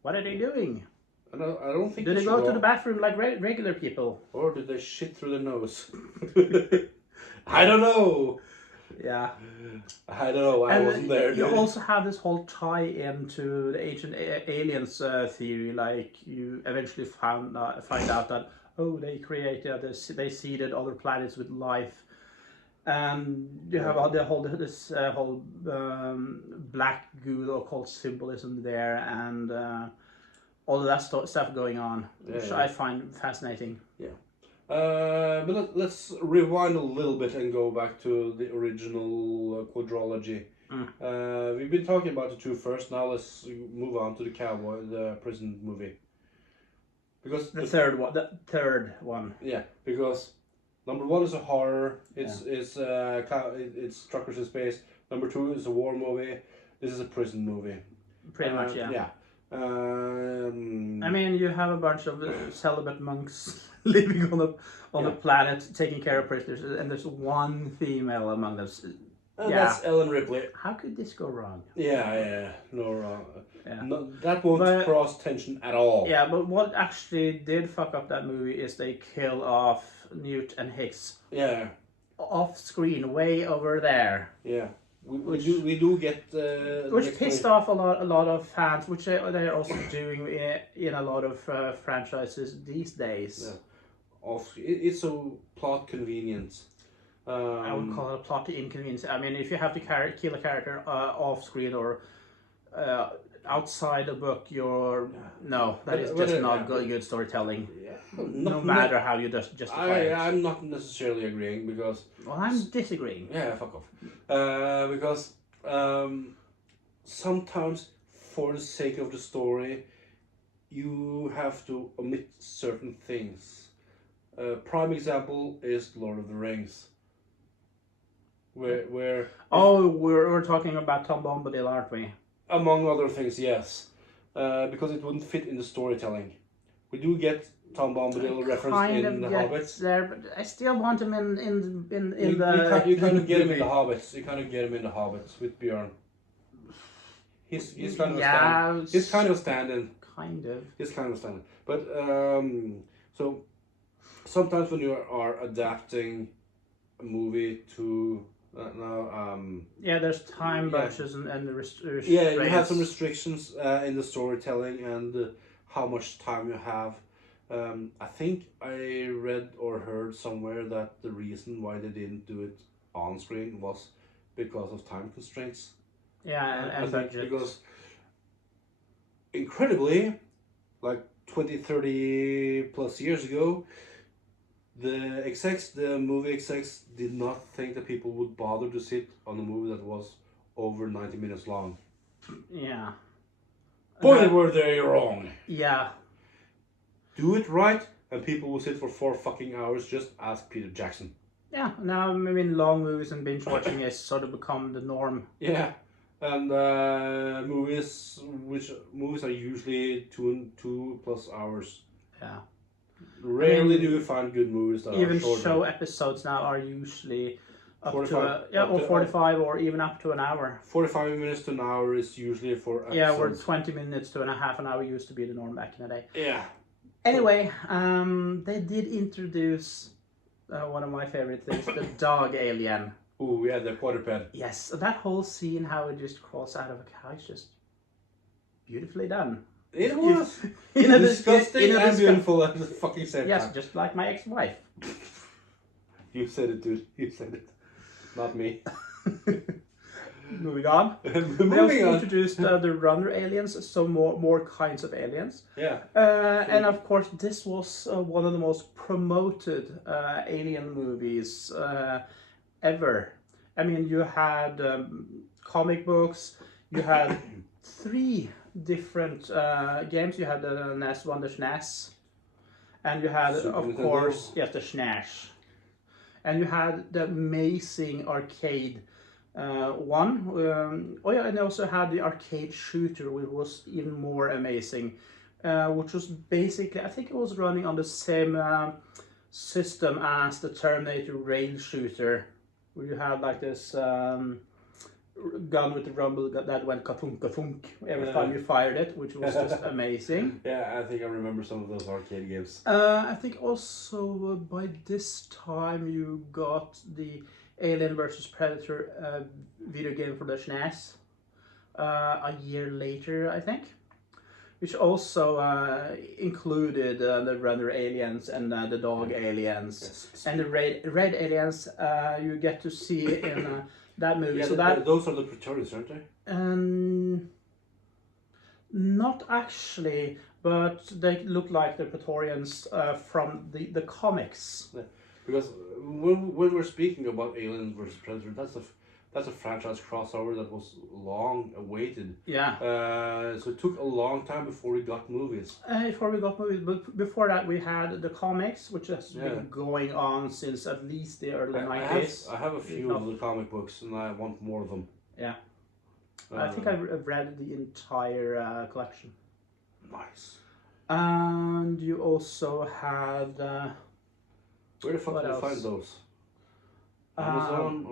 What are they doing? I don't think. Do they go to the bathroom like regular people? Or did they shit through the nose? I don't know. Yeah. I don't know. I wasn't there. You also have this whole tie-in to the ancient aliens theory. Like, you eventually find out that they seeded other planets with life, and you have this whole black goo occult symbolism there, and all of that stuff going on, which I find fascinating. Yeah. But let's rewind a little bit and go back to the original quadrilogy. We've been talking about the two first. Now let's move on to the prison movie. Because the third one. Yeah, because number one is a horror. It's truckers in space. Number two is a war movie. This is a prison movie. Pretty much, yeah. Yeah. I mean, you have a bunch of celibate monks living on a planet, taking care of prisoners, and there's one female among them. That's Ellen Ripley. How could this go wrong? Yeah, no wrong. Yeah. No, that won't cross tension at all. Yeah, but what actually did fuck up that movie is they kill off Newt and Hicks. Yeah. Off screen, way over there. Yeah. We do get which pissed off a lot of fans, which they're also doing in a lot of franchises these days. Yeah. It's a plot convenience. I would call it a plot inconvenience. I mean, if you have to kill a character off screen or outside a book, that is just not good storytelling. Yeah. No matter how you justify it. I'm not necessarily agreeing, because... Well, I'm disagreeing. Yeah, fuck off. Because sometimes, for the sake of the story, you have to omit certain things. Prime example is Lord of the Rings. Where we're talking about Tom Bombadil, aren't we? among other things, yes. Because it wouldn't fit in the storytelling. We do get Tom Bombadil reference in the Hobbits. There, but I still want him in You kind of get him in the Hobbits. You kind of get him in the Hobbits with Bjorn. He's kind of he's kind of stand-in. Kind of. He's kind of stand-in. But so sometimes when you are adapting a movie to there's time bunches and restrictions. Yeah, you have some restrictions in the storytelling and how much time you have. I think I read or heard somewhere that the reason why they didn't do it on screen was because of time constraints. Yeah, and budget. Because incredibly, like 20, 30 plus years ago, the movie execs did not think that people would bother to sit on a movie that was over 90 minutes long. Yeah. Boy, were they wrong. Yeah. Do it right, and people will sit for 4 fucking hours. Just ask Peter Jackson. Yeah, now I mean long movies and binge watching has sort of become the norm. Yeah, and movies are usually 2+ hours. Yeah. Rarely do you find good movies that even are shorter. Show episodes now are usually up 45, to or 45 or even up to an hour. 45 minutes to an hour is usually for episodes. Yeah, where 20 minutes to half an hour used to be the norm back in the day. Yeah. Anyway, they did introduce one of my favorite things, the dog alien. Ooh, yeah, the quadruped. Yes, that whole scene, how it just crawls out of a couch, just beautifully done. It was disgusting and beautiful at the fucking same time. Yes, just like my ex-wife. You said it, dude. You said it. Not me. Moving on. They also introduced the runner aliens, so more kinds of aliens. Yeah. And of course, this was one of the most promoted alien movies ever. I mean, you had comic books, you had 3 different games. You had the NES one, the SNES, and you had, of course, yes, the SNES. And you had the amazing arcade one. And they also had the arcade shooter, which was even more amazing, which was basically, I think it was running on the same system as the Terminator rail shooter, where you had like this gun with the rumble that went ka-thunk, ka-thunk every time you fired it, which was just amazing. Yeah, I think I remember some of those arcade games. I think also by this time you got the Alien vs Predator video game for the SNES a year later, I think, which also included the runner aliens and the dog aliens. Yes. And the red aliens you get to see in that movie. Yeah, so those are the Praetorians, aren't they? Not actually, but they look like the Praetorians from the comics. Yeah. Because when we're speaking about Alien vs Predator, that's a franchise crossover that was long awaited. Yeah. So it took a long time before we got movies. But before that we had the comics, which has been going on since at least the early 90s. I have a few of the comic books, and I want more of them. Yeah. I think I've read the entire collection. Nice. And you also had... where the fuck do you find those? Amazon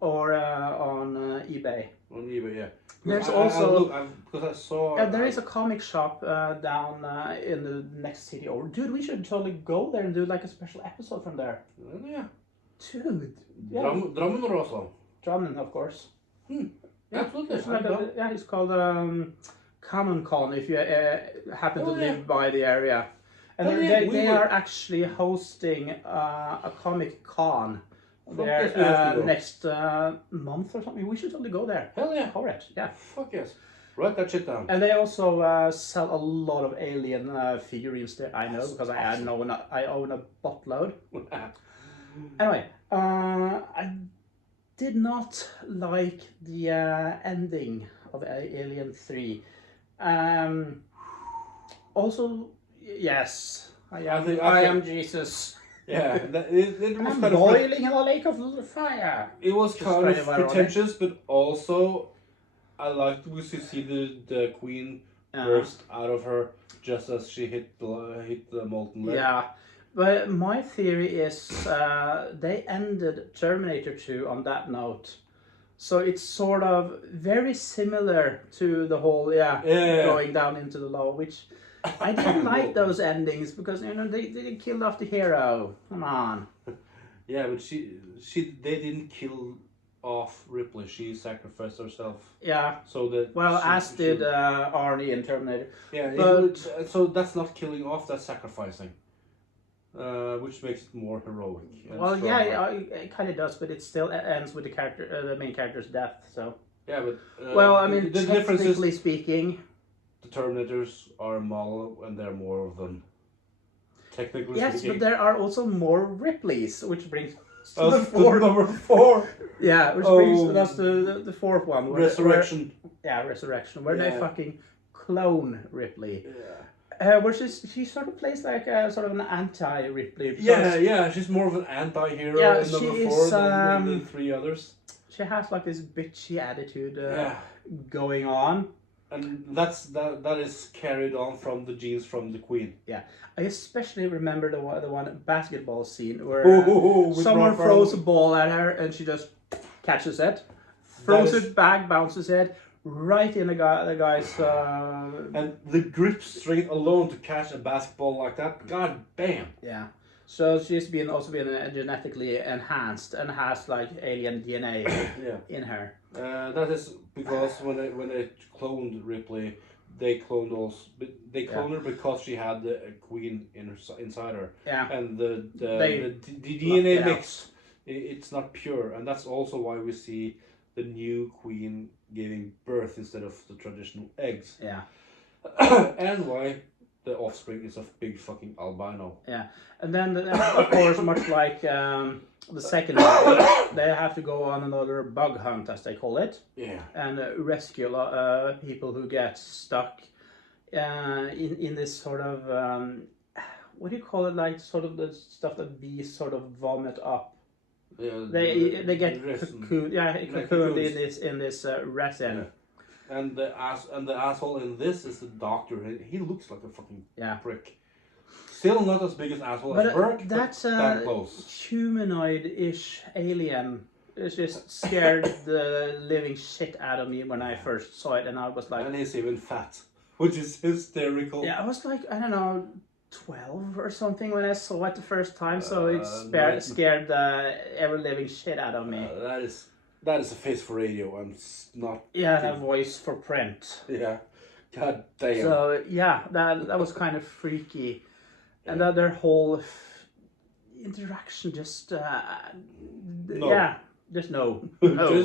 or on eBay. On eBay, yeah. There's because I saw. There is a comic shop down in the next city over. Dude, we should totally go there and do like a special episode from there. Yeah. Dude. Yeah. Drammen or Oslo? Drammen, of course. Yeah, absolutely. It's called Common Con if you happen to live by the area. And they are actually hosting a comic con there next month or something. We should totally go there. Hell yeah. Correct. Yeah. Fuck yes. Write that shit down. And they also sell a lot of alien figurines there. I know because I own a buttload. Anyway, I did not like the ending of Alien 3. Also, yes, I I am. think- I I am think- Jesus. Yeah, it was I'm kind of boiling in a lake of fire. it was Just kind kind of of ironic. pretentious, but also I liked we could see the queen burst out of her just as she hit the molten lead. Yeah, but my theory is they ended Terminator 2 on that note. So it's sort of very similar to the whole going down into the low, which I didn't like those endings because they killed off the hero. Come on. Yeah, but they didn't kill off Ripley. She sacrificed herself. Yeah. So that As did Arnie in Terminator. Yeah, but so that's not killing off. That's sacrificing. Which makes it more heroic. Well, yeah, it kind of does, but it still ends with the main character's death. So. Yeah, but the difference technically speaking, the Terminators are model, and there are more of them. Technically yes, speaking. but there are also more Ripleys, which brings us to number 4. Yeah, which brings us to the fourth one. Resurrection. Resurrection, where they fucking clone Ripley. Yeah. Where she sort of plays like a sort of an anti-Ripley. Yeah, she's more of an anti-hero in number 4 than the 3 others. She has like this bitchy attitude going on. And that is carried on from the genes from the Queen. Yeah, I especially remember the one basketball scene where someone throws a ball at her and she just catches it, throws it back, bounces it right in the guy's. And the grip strength alone to catch a basketball like that, god damn. Yeah. So she's also been genetically enhanced and has like alien DNA in her. That is because when they cloned Ripley, they cloned her because she had a queen inside her. Yeah. And the DNA mix, it's not pure, and that's also why we see the new queen giving birth instead of the traditional eggs. Yeah. And why the offspring is a big fucking albino. Yeah, and then of course, much like the second one, they have to go on another bug hunt, as they call it. Yeah. And rescue people who get stuck in this sort of what do you call it? Like sort of the stuff that bees sort of vomit up. Yeah. They get cocooned. Yeah, cocooned in this resin. Yeah. And the asshole in this is the doctor. He looks like a fucking prick. Still not as big as asshole as Berg, that's that close. Humanoid-ish alien. It just scared the living shit out of me when I first saw it, and I was like... And he's even fat, which is hysterical. Yeah, I was like, I don't know, 12 or something when I saw it the first time, so it scared the ever-living shit out of me. That is a face for radio. I'm not. Yeah, a voice for print. Yeah, god damn. So yeah, that was kind of freaky, and their whole interaction just just no. Just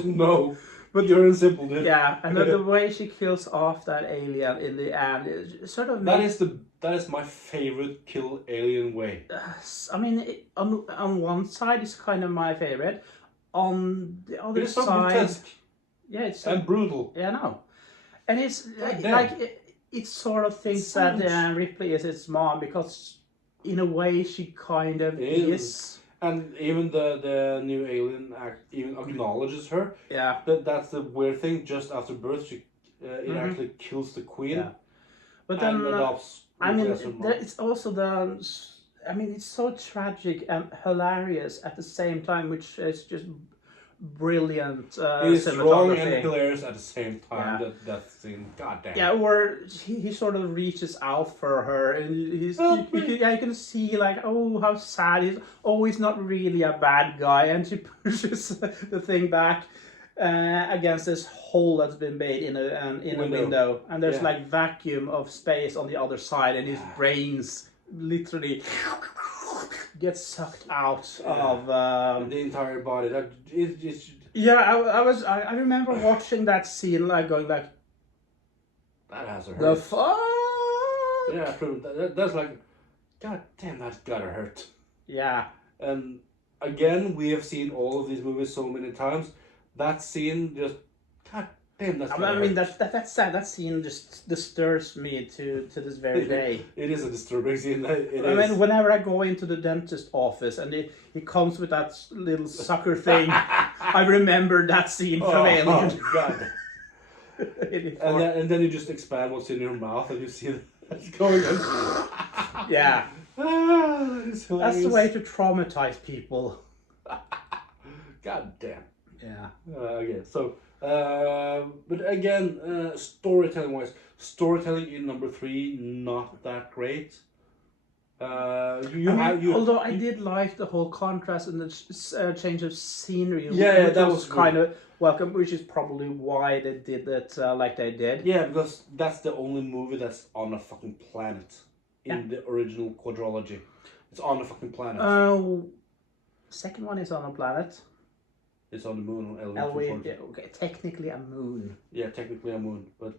no. But you're in simple, dude. Yeah, and the way she kills off that alien in the end, it sort of that is my favorite kill alien way. I mean, on one side it's kind of my favorite. On the other side, it's and brutal. Yeah, no, and it's it sort of thinks that Ripley is his mom because, in a way, she kind of is. And even the new alien even acknowledges her. Yeah, that's the weird thing. Just after birth, it actually kills the queen. Yeah. But then adopts. It's also it's so tragic and hilarious at the same time, which is just brilliant it's strong and hilarious at the same time. That scene, goddamn. Yeah, where he sort of reaches out for her, and you can see like, oh, how sad he's. Oh, he's not really a bad guy, and she pushes the thing back against this hole that's been made in a window, and there's like vacuum of space on the other side, and his brains literally gets sucked out of the entire body. I remember watching that scene, like going like, that has to hurt. The fuck. Yeah, that's like, god damn, that's gotta hurt. Yeah. And again, we have seen all of these movies so many times. That scene just, god damn, that's. I mean, that's sad. That scene just disturbs me to this very day. It is a disturbing scene. It I is. mean, whenever I go into the dentist office and he comes with that little sucker thing, I remember that scene from Alien. Oh God. and then you just expand what's in your mouth and you see that's going on. Yeah. That's the way to traumatize people. God damn. Yeah. Okay, so, but again, storytelling in number 3, not that great. Although I did like the whole contrast and the change of scenery. Yeah, which that was kind of welcome, which is probably why they did it like they did. Yeah, because that's the only movie that's on a fucking planet in the original quadrilogy. It's on a fucking planet. Second one is on a planet. It's on the moon on Elway, okay, technically a moon. Yeah, technically a moon, but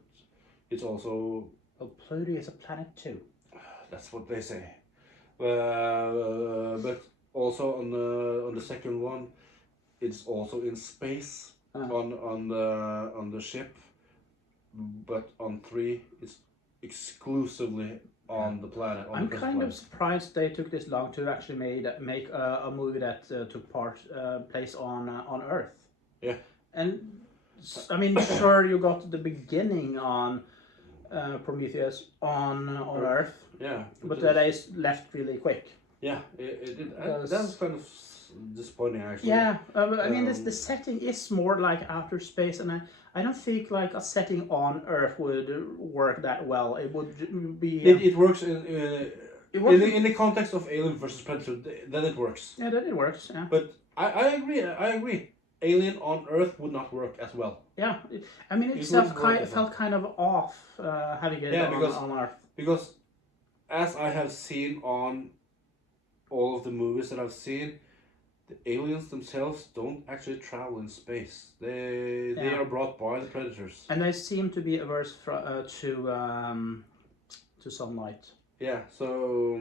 it's also. Well, Pluto is a planet too. That's what they say. But also on the second one, it's also in space on the ship. But on 3, it's exclusively on the planet. I'm kind of surprised they took this long to actually make a movie that took place on Earth. Yeah. And I mean, sure, you got the beginning on Prometheus on Earth. Yeah. But that is left really quick. Yeah, it did. That's kind of disappointing, actually. Yeah, I mean, the setting is more like outer space, and I don't think like a setting on Earth would work that well. It would be. It works in the context of Alien versus Predator. Then it works. Yeah, then it works. Yeah. But I agree. Alien on Earth would not work as well. Yeah, I mean, it felt kind of off having it on Earth. Because, as I have seen on all of the movies that I've seen, the aliens themselves don't actually travel in space. They are brought by the predators. And they seem to be averse to sunlight. Yeah, so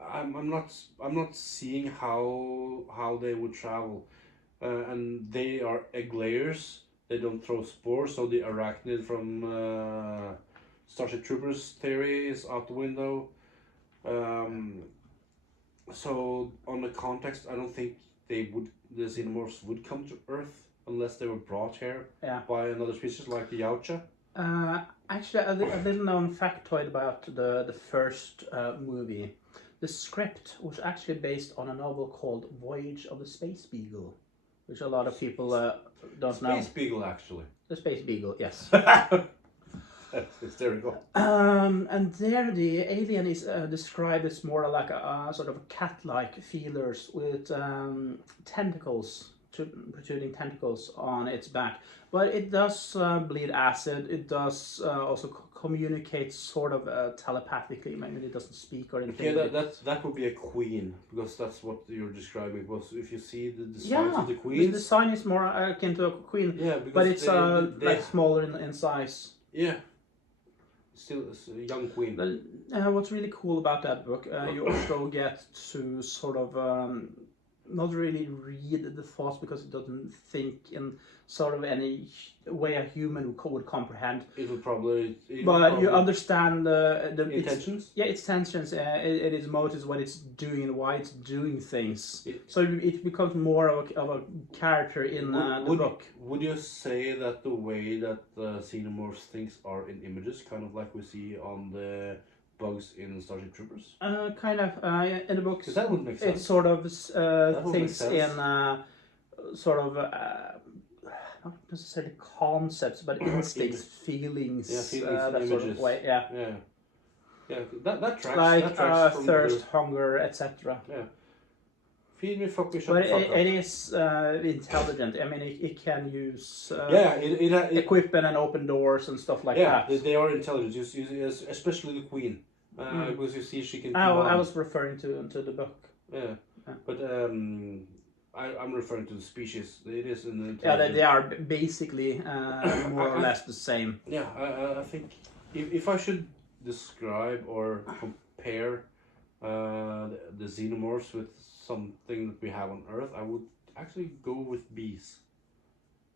I'm not seeing how they would travel, and they are egg layers. They don't throw spores, so the arachnid from Starship Troopers theory is out the window. So on the context, I don't think the xenomorphs would come to Earth unless they were brought here by another species like the Yautja. Actually, a little known factoid about the first movie. The script was actually based on a novel called Voyage of the Space Beagle, which a lot of people don't know. Space Beagle, actually. The Space Beagle, yes. That's hysterical. And there the alien is described as more like a sort of cat-like feelers with tentacles, protruding tentacles on its back. But it does bleed acid. It does also communicate sort of telepathically. Maybe it doesn't speak or anything. Yeah, that would be a queen, because that's what you're describing. Because if you see the size of the queens, the design is more akin to a queen. Yeah, because but it's like smaller in size. Yeah. Still a young queen. What's really cool about that book, you also get to sort of not really read the thoughts, because it doesn't think in sort of any way a human would comprehend. It would probably. You understand the intentions. Its intentions, its motives, what it's doing and why it's doing things. So it becomes more of a character in the book. Would you say that the way that the xenomorphs things are in images, kind of like we see on the bugs in Starship Troopers? Kind of in the books. That would make sense. It sort of thinks in sort of not necessarily concepts, but instincts, feelings, that sort of way. Yeah. That tracks. Like that tracks from thirst, hunger, etc. Yeah. Feed me, fuck me, shut But the fuck up. it is intelligent. I mean, it can use equipment and open doors and stuff like that. Yeah, they are intelligent. You see, especially the queen, because you see she can. I was referring to the book. Yeah. But I'm referring to the species. It is an intelligent. Yeah, they are basically more or less the same. Yeah, I think if I should describe or compare the xenomorphs with something that we have on Earth, I would actually go with bees.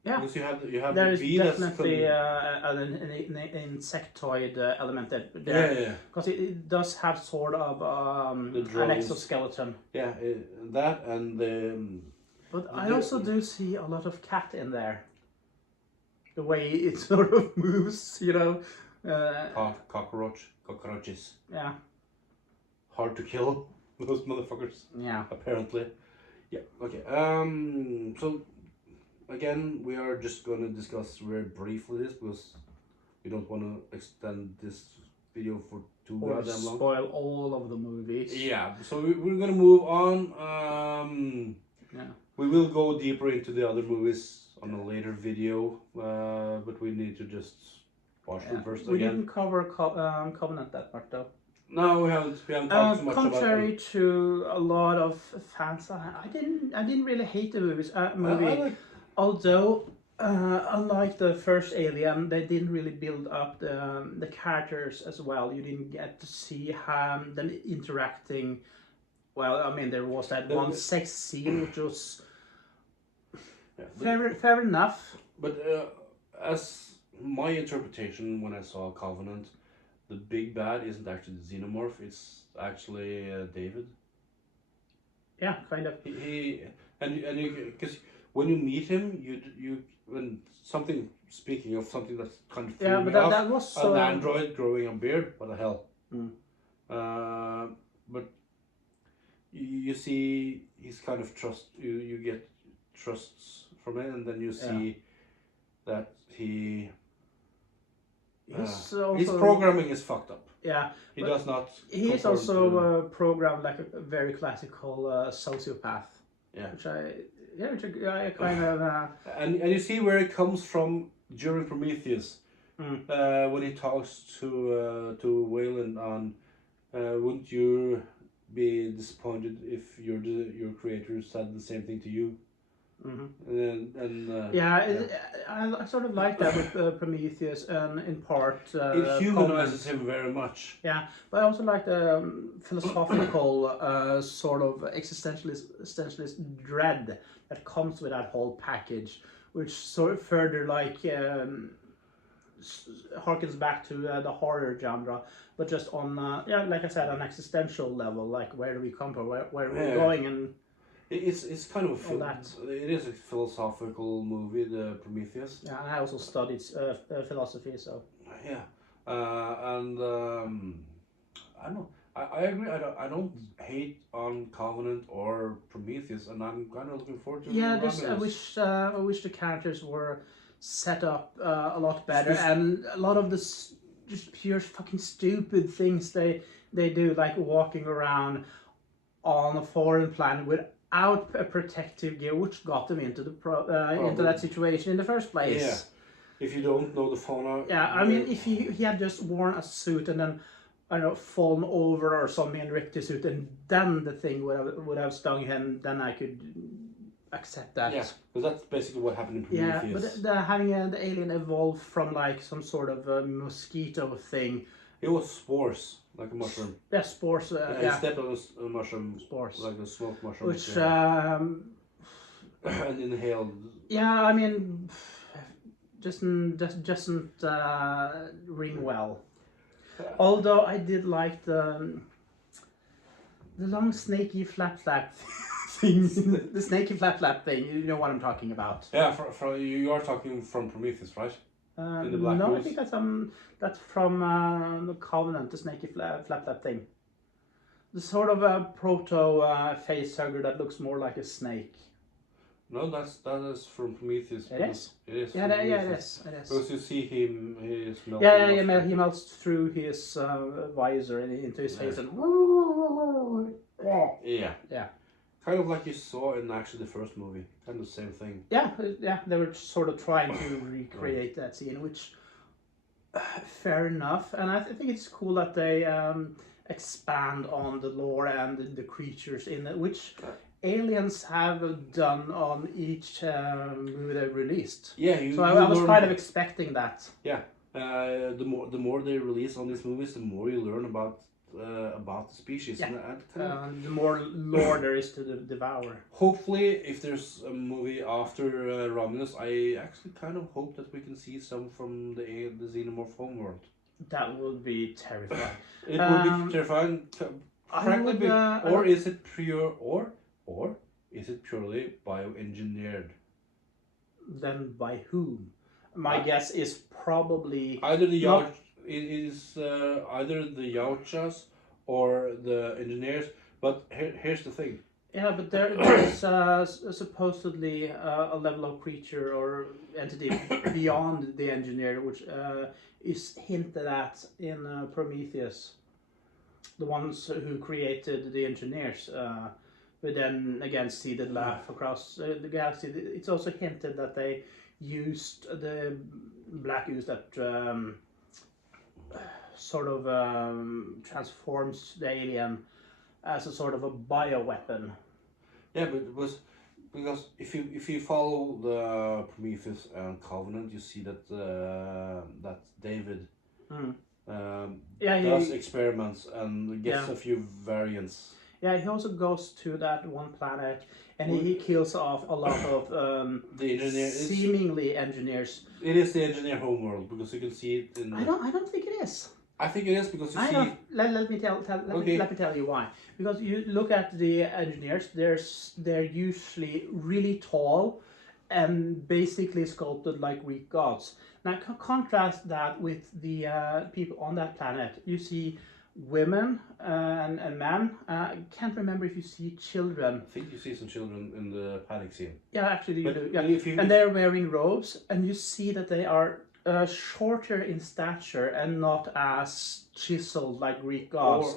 Yeah. Because you have There the is bee that's definitely an insectoid element there. Yeah. Because it does have sort of an exoskeleton. Yeah, that and the. But I also do see a lot of cat in there. The way it sort of moves, you know. Cockroaches. Yeah. Hard to kill, those motherfuckers. Yeah. Apparently. Yeah, okay. So, again, we are just going to discuss very briefly this because we don't want to extend this video for too goddamn long. Spoil all of the movies. Yeah, so we're going to move on. Yeah. We will go deeper into the other movies on a later video, but we need to just watch them first. We didn't cover Covenant that much though. No, we haven't talked so much about it. Contrary to a lot of fans, I didn't really hate the movie. Although unlike the first Alien, they didn't really build up the characters as well. You didn't get to see them interacting. Well, I mean, there was that one sex scene which was fair enough. But as my interpretation when I saw Covenant, the big bad isn't actually the xenomorph; it's actually David. Yeah, kind of. He because when you meet him, you when something speaking of something that's kind of that was so... an android growing a beard. What the hell? But you see, he's kind of you get trusts from it, and then you see that his programming is fucked up. Yeah, he does not. He is also programmed like a very classical sociopath. Yeah, which I kind of. And you see where it comes from during Prometheus, when he talks to Wayland on, wouldn't you be disappointed if your creator said the same thing to you? I sort of like that with Prometheus, and in part it humanizes him very much. Yeah, but I also like the philosophical sort of existentialist dread that comes with that whole package, which sort of further like harkens back to the horror genre, but just on like I said, on existential level, like where do we come from, where are we going, and it's kind of it is a philosophical movie, the Prometheus. Yeah, and I also studied philosophy, so yeah, and I don't know. I agree. I don't hate on Covenant or Prometheus, and I'm kind of looking forward to. Yeah, I wish the characters were set up a lot better, and a lot of the just pure fucking stupid things they do, like walking around on a foreign planet without a protective gear, which got them into into that situation in the first place. Yeah, if you don't know the fauna. Yeah, I mean, if he had just worn a suit and then, I don't know, fallen over or something and ripped his suit, and then the thing would have stung him, then I could accept that. Yeah, because that's basically what happened in Prometheus. Yeah, but having the alien evolve from like some sort of mosquito thing. It was spores, like a mushroom. Yeah, spores. He stepped on a mushroom. Spores. Like a smoke mushroom. Which and inhaled. Yeah, I mean, just doesn't ring well. Although I did like the long snaky flap thing, the snaky flap thing. You know what I'm talking about? Yeah, you are talking from Prometheus, right? In the Black I think that's from the Covenant, the snaky flap thing. The sort of a proto face hugger that looks more like a snake. No, that is from Prometheus. It is? It is. Yeah, it is. Because you see him, he is melting. Yeah, he melts through his visor into his face and. Yeah. Kind of like you saw in actually the first movie. Kind of the same thing. Yeah, they were sort of trying to recreate that scene, which, fair enough. And I think it's cool that they expand on the lore and the creatures in it, which Aliens have done on each movie they released. Yeah, so I was kind of expecting that. Yeah, the more they release on these movies, the more you learn about about the species. Yeah. And kind of, The more lore there is to devour. hopefully, if there's a movie after Romulus, I actually kind of hope that we can see some from the xenomorph homeworld. That would be terrifying. It would be terrifying. Frankly, or is it pure, or is it purely bioengineered? Then by whom? My guess is probably either the either the Yauchas or the engineers. But here's the thing. Yeah, but there's supposedly a level of creature or entity beyond the engineer, which is hinted at in Prometheus. The ones who created the engineers, but then again seeded life across the galaxy. It's also hinted that they used the black ooze that sort of transforms the alien as a sort of a bioweapon. Yeah, but it was because if you follow the Prometheus and Covenant, you see that that David does experiments and gets a few variants. Yeah, he also goes to that one planet and he kills off a lot of the seemingly engineers. It is the engineer homeworld because you can see it in. I don't think it is. I think it is because you see. Let me tell you why. Because you look at the engineers, they're usually really tall and basically sculpted like Greek gods. Now contrast that with the people on that planet. You see women and men. I can't remember if you see children. I think you see some children in the panic scene. Yeah, actually you do. Yeah. And they're wearing robes, and you see that they are shorter in stature and not as chiseled like Greek gods.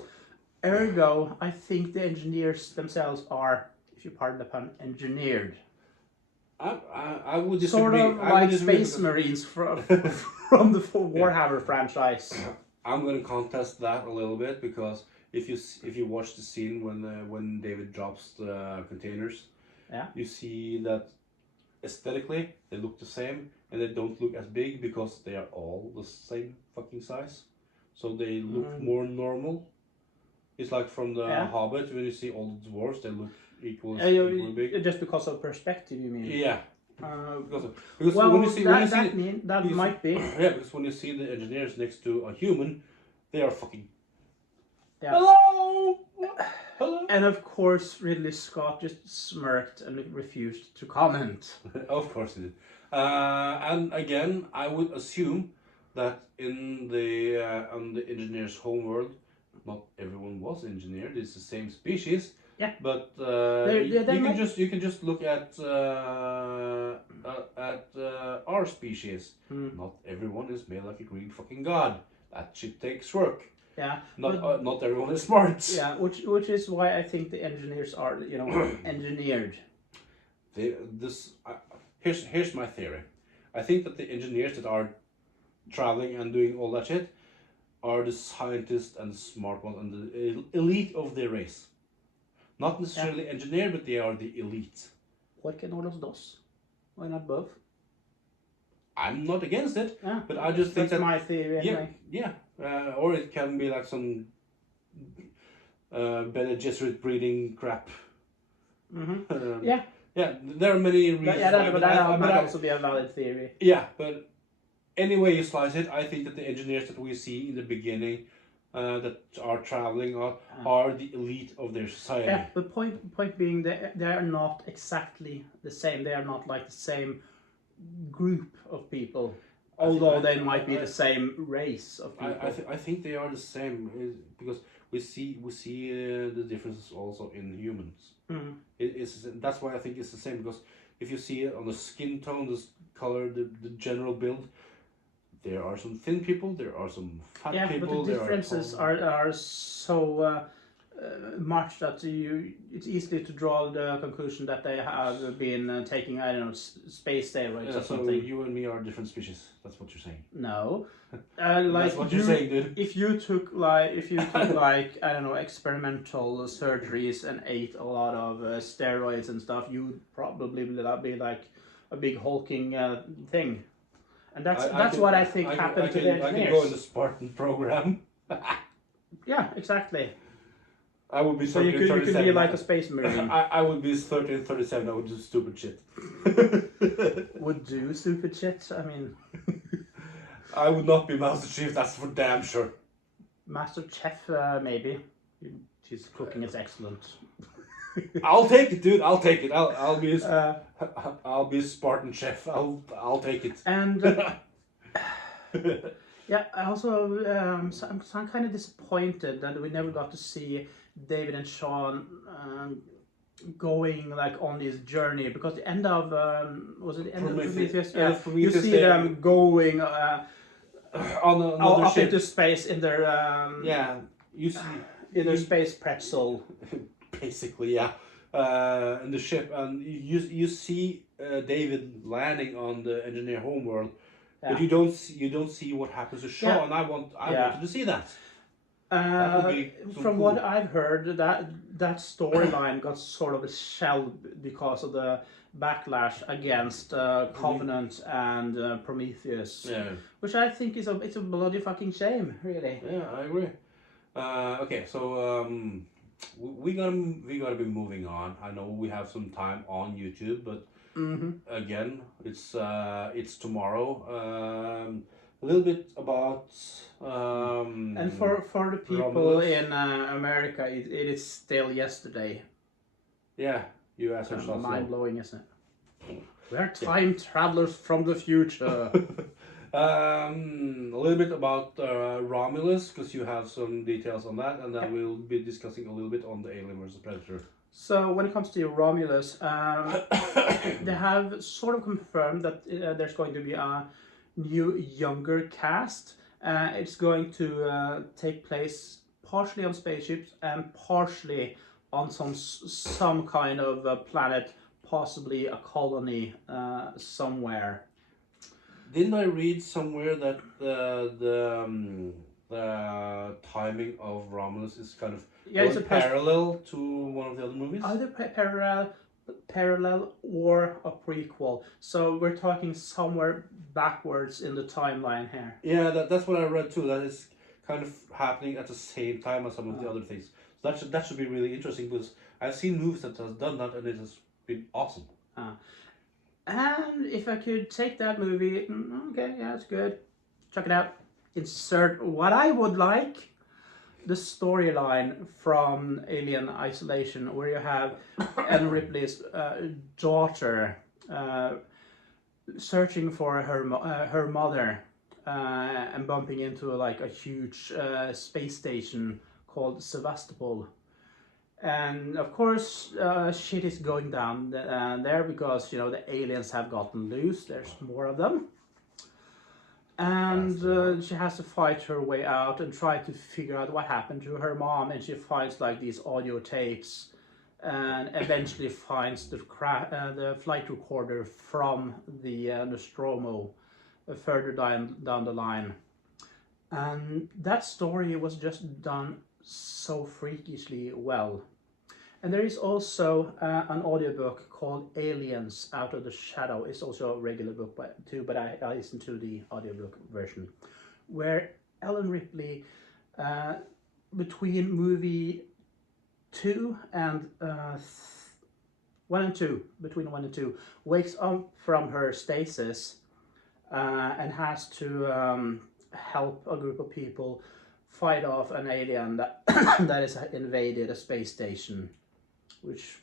Ergo, I think the engineers themselves are, if you pardon the pun, engineered. I would disagree. Sort of like Space Marines from the Warhammer franchise. I'm going to contest that a little bit because if you watch the scene when David drops the containers, you see that aesthetically they look the same and they don't look as big because they are all the same fucking size, so they look more normal. It's like from the Hobbit when you see all the dwarves, they look equally big. Just because of perspective, you mean? Yeah. Because when you see that might be. Yeah, because when you see the engineers next to a human, they are fucking. Yeah. Hello. And of course, Ridley Scott just smirked and refused to comment. Of course he did. And again, I would assume that in the on the engineer's homeworld, not everyone was engineered. It's the same species. Yeah. But you can just look at our species. Not everyone is made like a Greek fucking god. That shit takes work. Yeah. Not everyone is smart. Yeah, which is why I think the engineers are engineered. Here's my theory. I think that the engineers that are traveling and doing all that shit are the scientists and the smart ones and the elite of their race. Not necessarily engineered, but they are the elite. What can all of those? Why not both? I'm not against it, but I just think that's my theory. Anyway. Yeah. Or it can be like some Bene Gesserit breeding crap. Yeah. Yeah, there are many reasons. That might also be a valid theory. Yeah, but any way you slice it, I think that the engineers that we see in the beginning that are traveling are the elite of their society. Yeah, but point being that they are not exactly the same. They are not like the same group of people, although they might be the same race of people. I think they are the same because we see the differences also in humans. That's why I think it's the same, because if you see it on the skin tone, the color, the general build, there are some thin people, there are some fat people. Yeah, but the differences are so much that it's easy to draw the conclusion that they have been taking, I don't know, space steroids or something. So you and me are different species. That's what you're saying. No, that's what you're saying, dude. If you took like I don't know, experimental surgeries and ate a lot of steroids and stuff, you would probably be like a big hulking thing. And that's what I think happened to the engineers. I can go in the Spartan program. Yeah, exactly. I would be So you 1337. could be like a space marine. I would be 1337. I would do stupid shit. Would do stupid shit. I mean, I would not be Master Chief. That's for damn sure. Master Chef, maybe. His cooking is excellent. I'll take it, dude. I'll take it. I'll be a Spartan chef. I'll take it. And yeah, I also so I'm kind of disappointed that we never got to see David and Sean going like on this journey, because the end of was it the end of Prometheus? Yeah, you see them going on another up ship into space in their you see in their space pretzel. Basically, yeah. In the ship, and you see David landing on the engineer homeworld, but you don't see what happens to Shaw, and I wanted to see that. That would be from cool. what I've heard, that storyline got sort of shelved because of the backlash against Covenant and Prometheus, which I think is it's a bloody fucking shame, really. Yeah, I agree. Okay, so we gotta be moving on. I know we have some time on YouTube, but again, it's tomorrow. A little bit about and for the people Romulus. In America, it is still yesterday. Yeah, you asked yourself. Mind blowing, isn't it? We're time travelers from the future. A little bit about Romulus, because you have some details on that, and then we'll be discussing a little bit on the Alien vs Predator. So when it comes to Romulus, they have sort of confirmed that there's going to be a new younger cast. It's going to take place partially on spaceships and partially on some kind of planet, possibly a colony somewhere. Didn't I read somewhere that the timing of Romulus is kind of it's a parallel to one of the other movies? Either parallel or a prequel. So we're talking somewhere backwards in the timeline here. Yeah, that's what I read too. That is kind of happening at the same time as some of the other things. So that should be really interesting, because I've seen movies that has done that, and it has been awesome. And if I could take that movie, okay, yeah, it's good. Check it out. Insert what I would like. The storyline from Alien Isolation, where you have Ellen Ripley's daughter searching for her mother and bumping into like a huge space station called Sevastopol. And of course, shit is going down there, because the aliens have gotten loose. There's more of them, and she has to fight her way out and try to figure out what happened to her mom. And she finds like these audio tapes, and eventually finds the flight recorder from the Nostromo further down the line. And that story was just done so freakishly well. And there is also an audiobook called Aliens Out of the Shadow. It's also a regular book too, but I listened to the audiobook version, where Ellen Ripley, between movie 2 and 1 and 2, between 1 and 2, wakes up from her stasis and has to help a group of people fight off an alien that has invaded a space station, which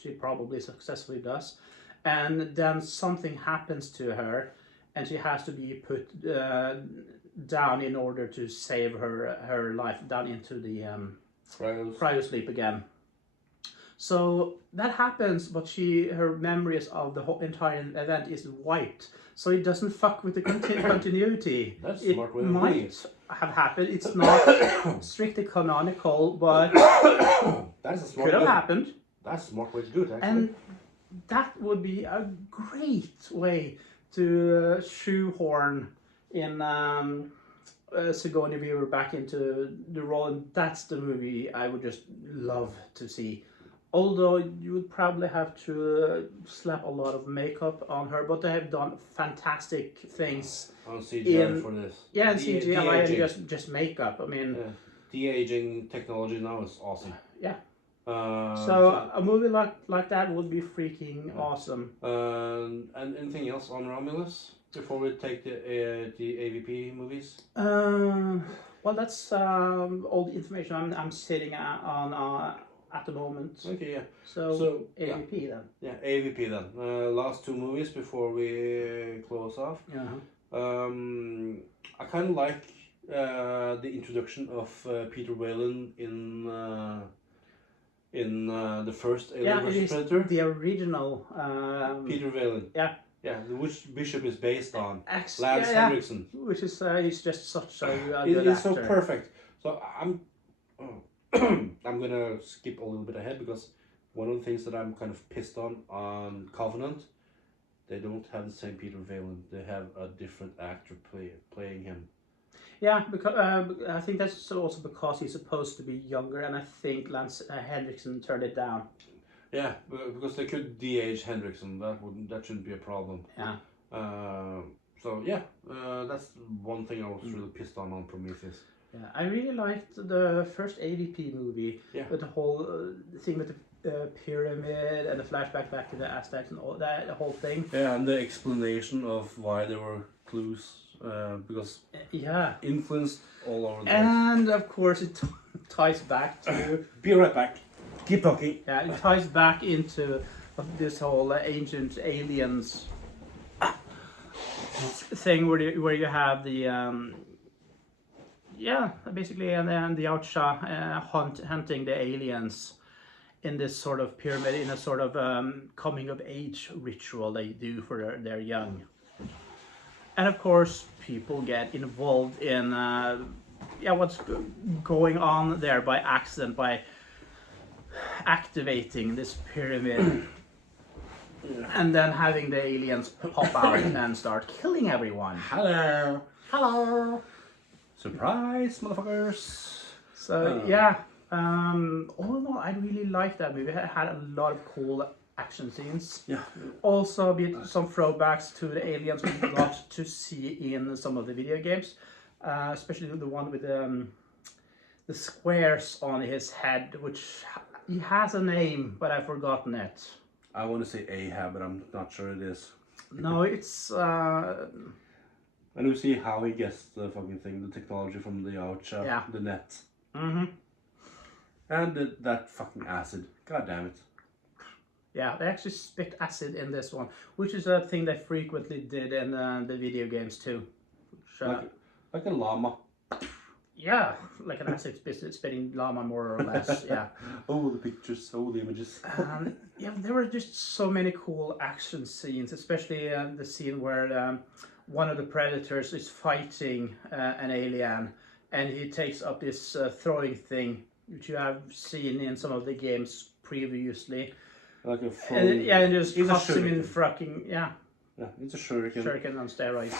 she probably successfully does. And then something happens to her, and she has to be put down in order to save her life, down into the cryosleep again. So that happens, but her memories of the whole entire event is wiped. So it doesn't fuck with the continuity. That's it smart way of might have happened. It's not strictly canonical, but that's a smart could have happened. That's a smart way to do it, actually. And that would be a great way to shoehorn in Sigourney Weaver back into the role, and that's the movie I would just love to see. Although you would probably have to slap a lot of makeup on her, but they have done fantastic things on CGI for this. Yeah, and CGI and just makeup. I mean, de-aging technology now is awesome. Yeah. So So a movie like that would be freaking awesome. and anything else on Romulus before we take the AVP movies? Well, that's all the information I'm sitting on at the moment. Okay, yeah. So AVP then. Yeah, AVP then. Last two movies before we close off. Yeah. I kind of like the introduction of Peter Whalen in the first Alien vs Predator. The original. Peter Whalen. Yeah. Yeah, which Bishop is based on. Lance yeah, Henriksen. Which is he's just such a good It is actor. so perfect. So I'm gonna skip a little bit ahead because one of the things that I'm kind of pissed on Covenant, they don't have the same Peter Whalen. They have a different actor playing him. Yeah, because I think that's also because he's supposed to be younger, and I think Lance Henriksen turned it down. Yeah, because they could de-age Henriksen. That shouldn't be a problem. Yeah. So yeah, that's one thing I was really pissed on Prometheus. Yeah, I really liked the first AVP movie. Yeah. With the whole thing with the pyramid and the flashback back to the Aztecs and all that whole thing. Yeah, and the explanation of why there were clues, because influenced all over the place. And of course it ties back to... Be right back. Keep talking. Yeah, it ties back into this whole ancient aliens thing where you have the basically and the Oucha hunting the aliens in this sort of pyramid, in a sort of coming of age ritual they do for their young. And of course people get involved in what's going on there by accident, by activating this pyramid and then having the aliens pop out and start killing everyone. Hello. Surprise, motherfuckers. So all in all, I really liked that movie. It had a lot of cool action scenes. Yeah. Also some throwbacks to the aliens we got to see in some of the video games, especially the one with the squares on his head, which he has a name, but I've forgotten it. I want to say Ahab, but I'm not sure it is. No, it's... And we see how he gets the fucking thing, the technology from the Oucha, the net. Mm-hmm. And that fucking acid. God damn it. Yeah, they actually spit acid in this one, which is a thing they frequently did in the video games too. Like a llama. Yeah, like an acid spitting llama, more or less. Yeah. Oh, the pictures, oh, the images. There were just so many cool action scenes, especially the scene where one of the predators is fighting an alien, and he takes up this throwing thing, which you have seen in some of the games previously. Like a full... and just cuts him in fucking... Yeah, it's a shuriken. Shuriken on steroids.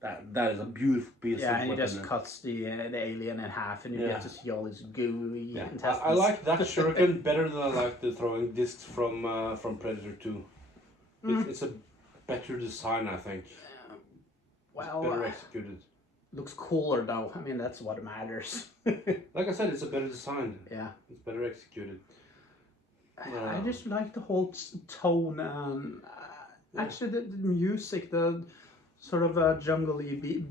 That is a beautiful piece of weapon. And he just cuts the alien in half, and you get to see all his gooey intestines. I like that shuriken better than I like the throwing discs from Predator 2. It's a better design, I think. Well, it's better executed. Looks cooler though. I mean, that's what matters. Like I said, it's a better design. Yeah. It's better executed. I just like the whole tone. Actually, the music, the sort of jungly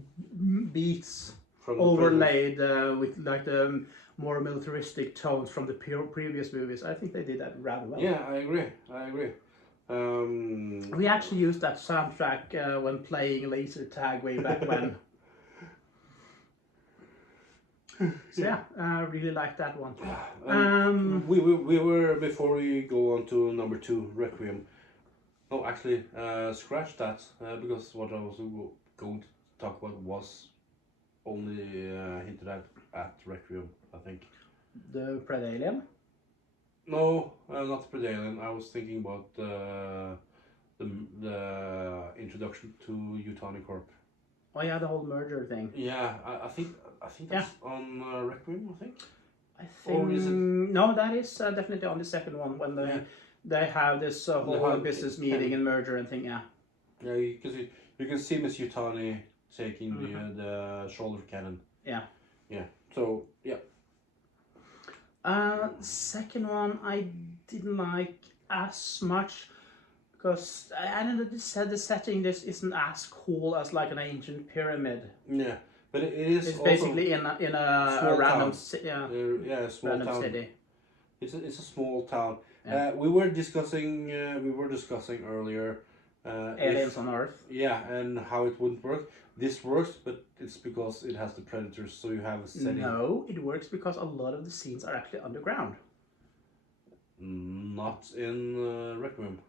beats overlaid with like the more militaristic tones from the previous movies. I think they did that rather well. Yeah, I agree. We actually used that soundtrack when playing laser tag way back when. So yeah, I really like that one. We were, before we go on to number 2, Requiem. No, actually, scratch that, because what I was going to talk about was only hinted at Requiem, I think. The Predalien? No, not Predalien. I was thinking about the introduction to Utanicorp. Oh yeah, the whole merger thing. Yeah, I think that's on Requiem, I think. I think... Or is it... No, that is definitely on the second one, when they have this whole business meeting and merger and thing, Yeah, because you can see Miss Yutani taking the shoulder cannon. Yeah. Yeah. So yeah. Second one I didn't like as much because I don't know. They said the setting this isn't as cool as like an ancient pyramid. Yeah, but it is It's also basically in a random a small random town. city. It's a small town. Yeah. We were discussing earlier. Aliens on Earth. Yeah, and how it wouldn't work. This works, but it's because it has the predators, so you have a setting. No, it works because a lot of the scenes are actually underground. Not in Requiem.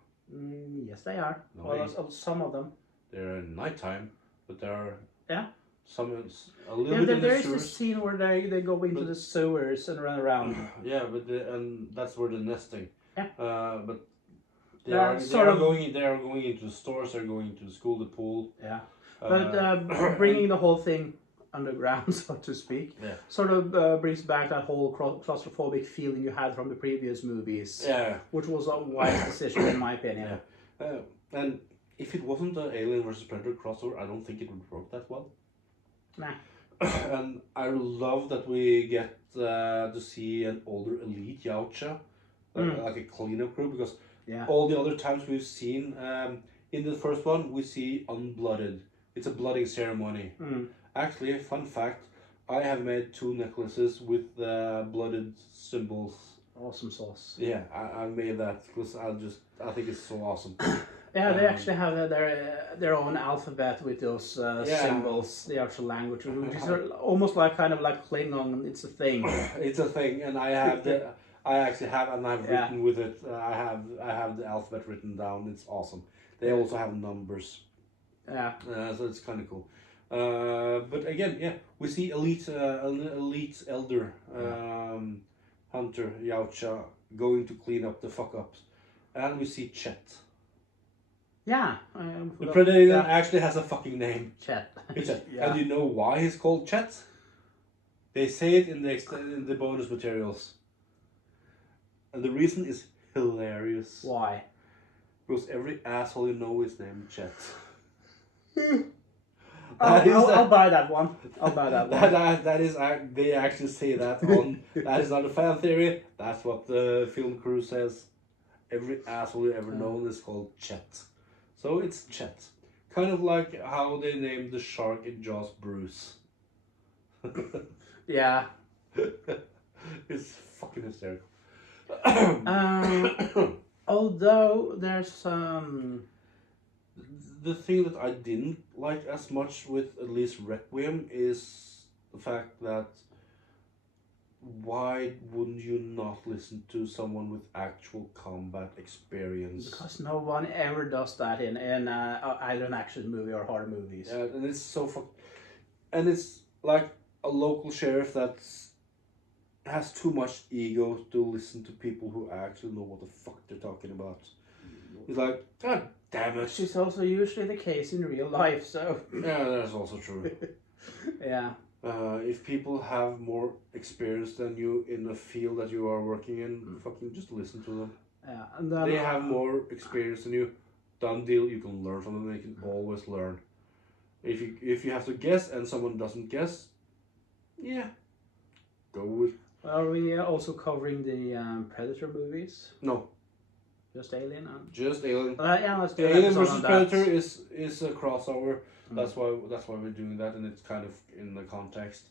Yes, they are. No Well, some of them. They're in nighttime, but there are some a little Yeah, bit in the there is sewers. this scene where they go into the sewers and run around. Yeah, but and that's where the nesting. Yeah. But they Yeah, are going into the stores. They're going to the school, the pool. Yeah, but bringing the whole thing underground, so to speak, sort of brings back that whole claustrophobic feeling you had from the previous movies. Yeah, which was a wise decision in my opinion. Yeah, and if it wasn't an Alien versus Predator crossover, I don't think it would work that well. Nah. And I love that we get to see an older elite Yautja, like a cleanup crew, because all the other times we've seen, in the first one, we see unblooded. It's a blooding ceremony. Actually, fun fact, I have made 2 necklaces with blooded symbols. Awesome sauce. Yeah, I made that because I think it's so awesome. Yeah, they actually have their own alphabet with those symbols, the actual language, which is almost like kind of like Klingon. It's a thing. It's a thing, and I've written with it. I have the alphabet written down. It's awesome. They also have numbers. Yeah. So it's kind of cool. But again, we see an elite elder hunter Yautja going to clean up the fuck ups, and we see Chet. Yeah. The predator actually has a fucking name. Chet. Chet. And you know why he's called Chet? They say it in the bonus materials. And the reason is hilarious. Why? Because every asshole you know is named Chet. I'll buy that one. I'll buy that one. That is, they actually say that on. That is not a fan theory. That's what the film crew says. Every asshole you ever known is called Chet. So it's Chet. Kind of like how they named the shark in Jaws Bruce. Yeah. It's fucking hysterical. Although there's the thing that I didn't like as much with at least Requiem is the fact that why wouldn't you not listen to someone with actual combat experience? Because no one ever does that in either an action movie or horror movies. Yeah, and it's so and it's like a local sheriff that has too much ego to listen to people who actually know what the fuck they're talking about. He's like, God damn it. Which is also usually the case in real life, so... Yeah, that's also true. Yeah. If people have more experience than you in the field that you are working in, fucking just listen to them. Yeah, and then, they have more experience than you. Done deal, you can learn from them, they can always learn. If you have to guess and someone doesn't guess, yeah, go with... Are we also covering the Predator movies? No. Just Alien? Just Alien. Yeah, let's do Alien versus Predator is a crossover. That's why we're doing that, and it's kind of in the context.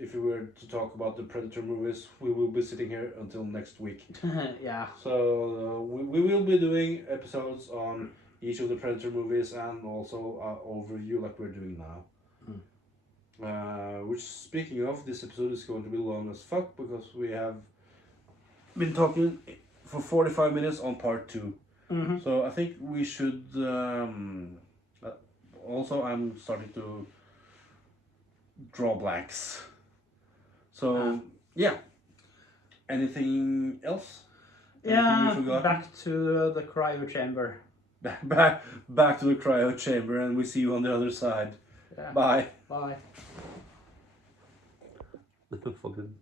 If we were to talk about the Predator movies, we will be sitting here until next week. Yeah. So we will be doing episodes on each of the Predator movies and also overview like we're doing now. Which, speaking of, this episode is going to be long as fuck because we have been talking for 45 minutes on part 2. So I think we should... also, I'm starting to draw blanks. So, yeah. Anything else? Yeah, back to the cryo chamber. Back to the cryo chamber, and we see you on the other side. Yeah. Bye. Bye. Fucking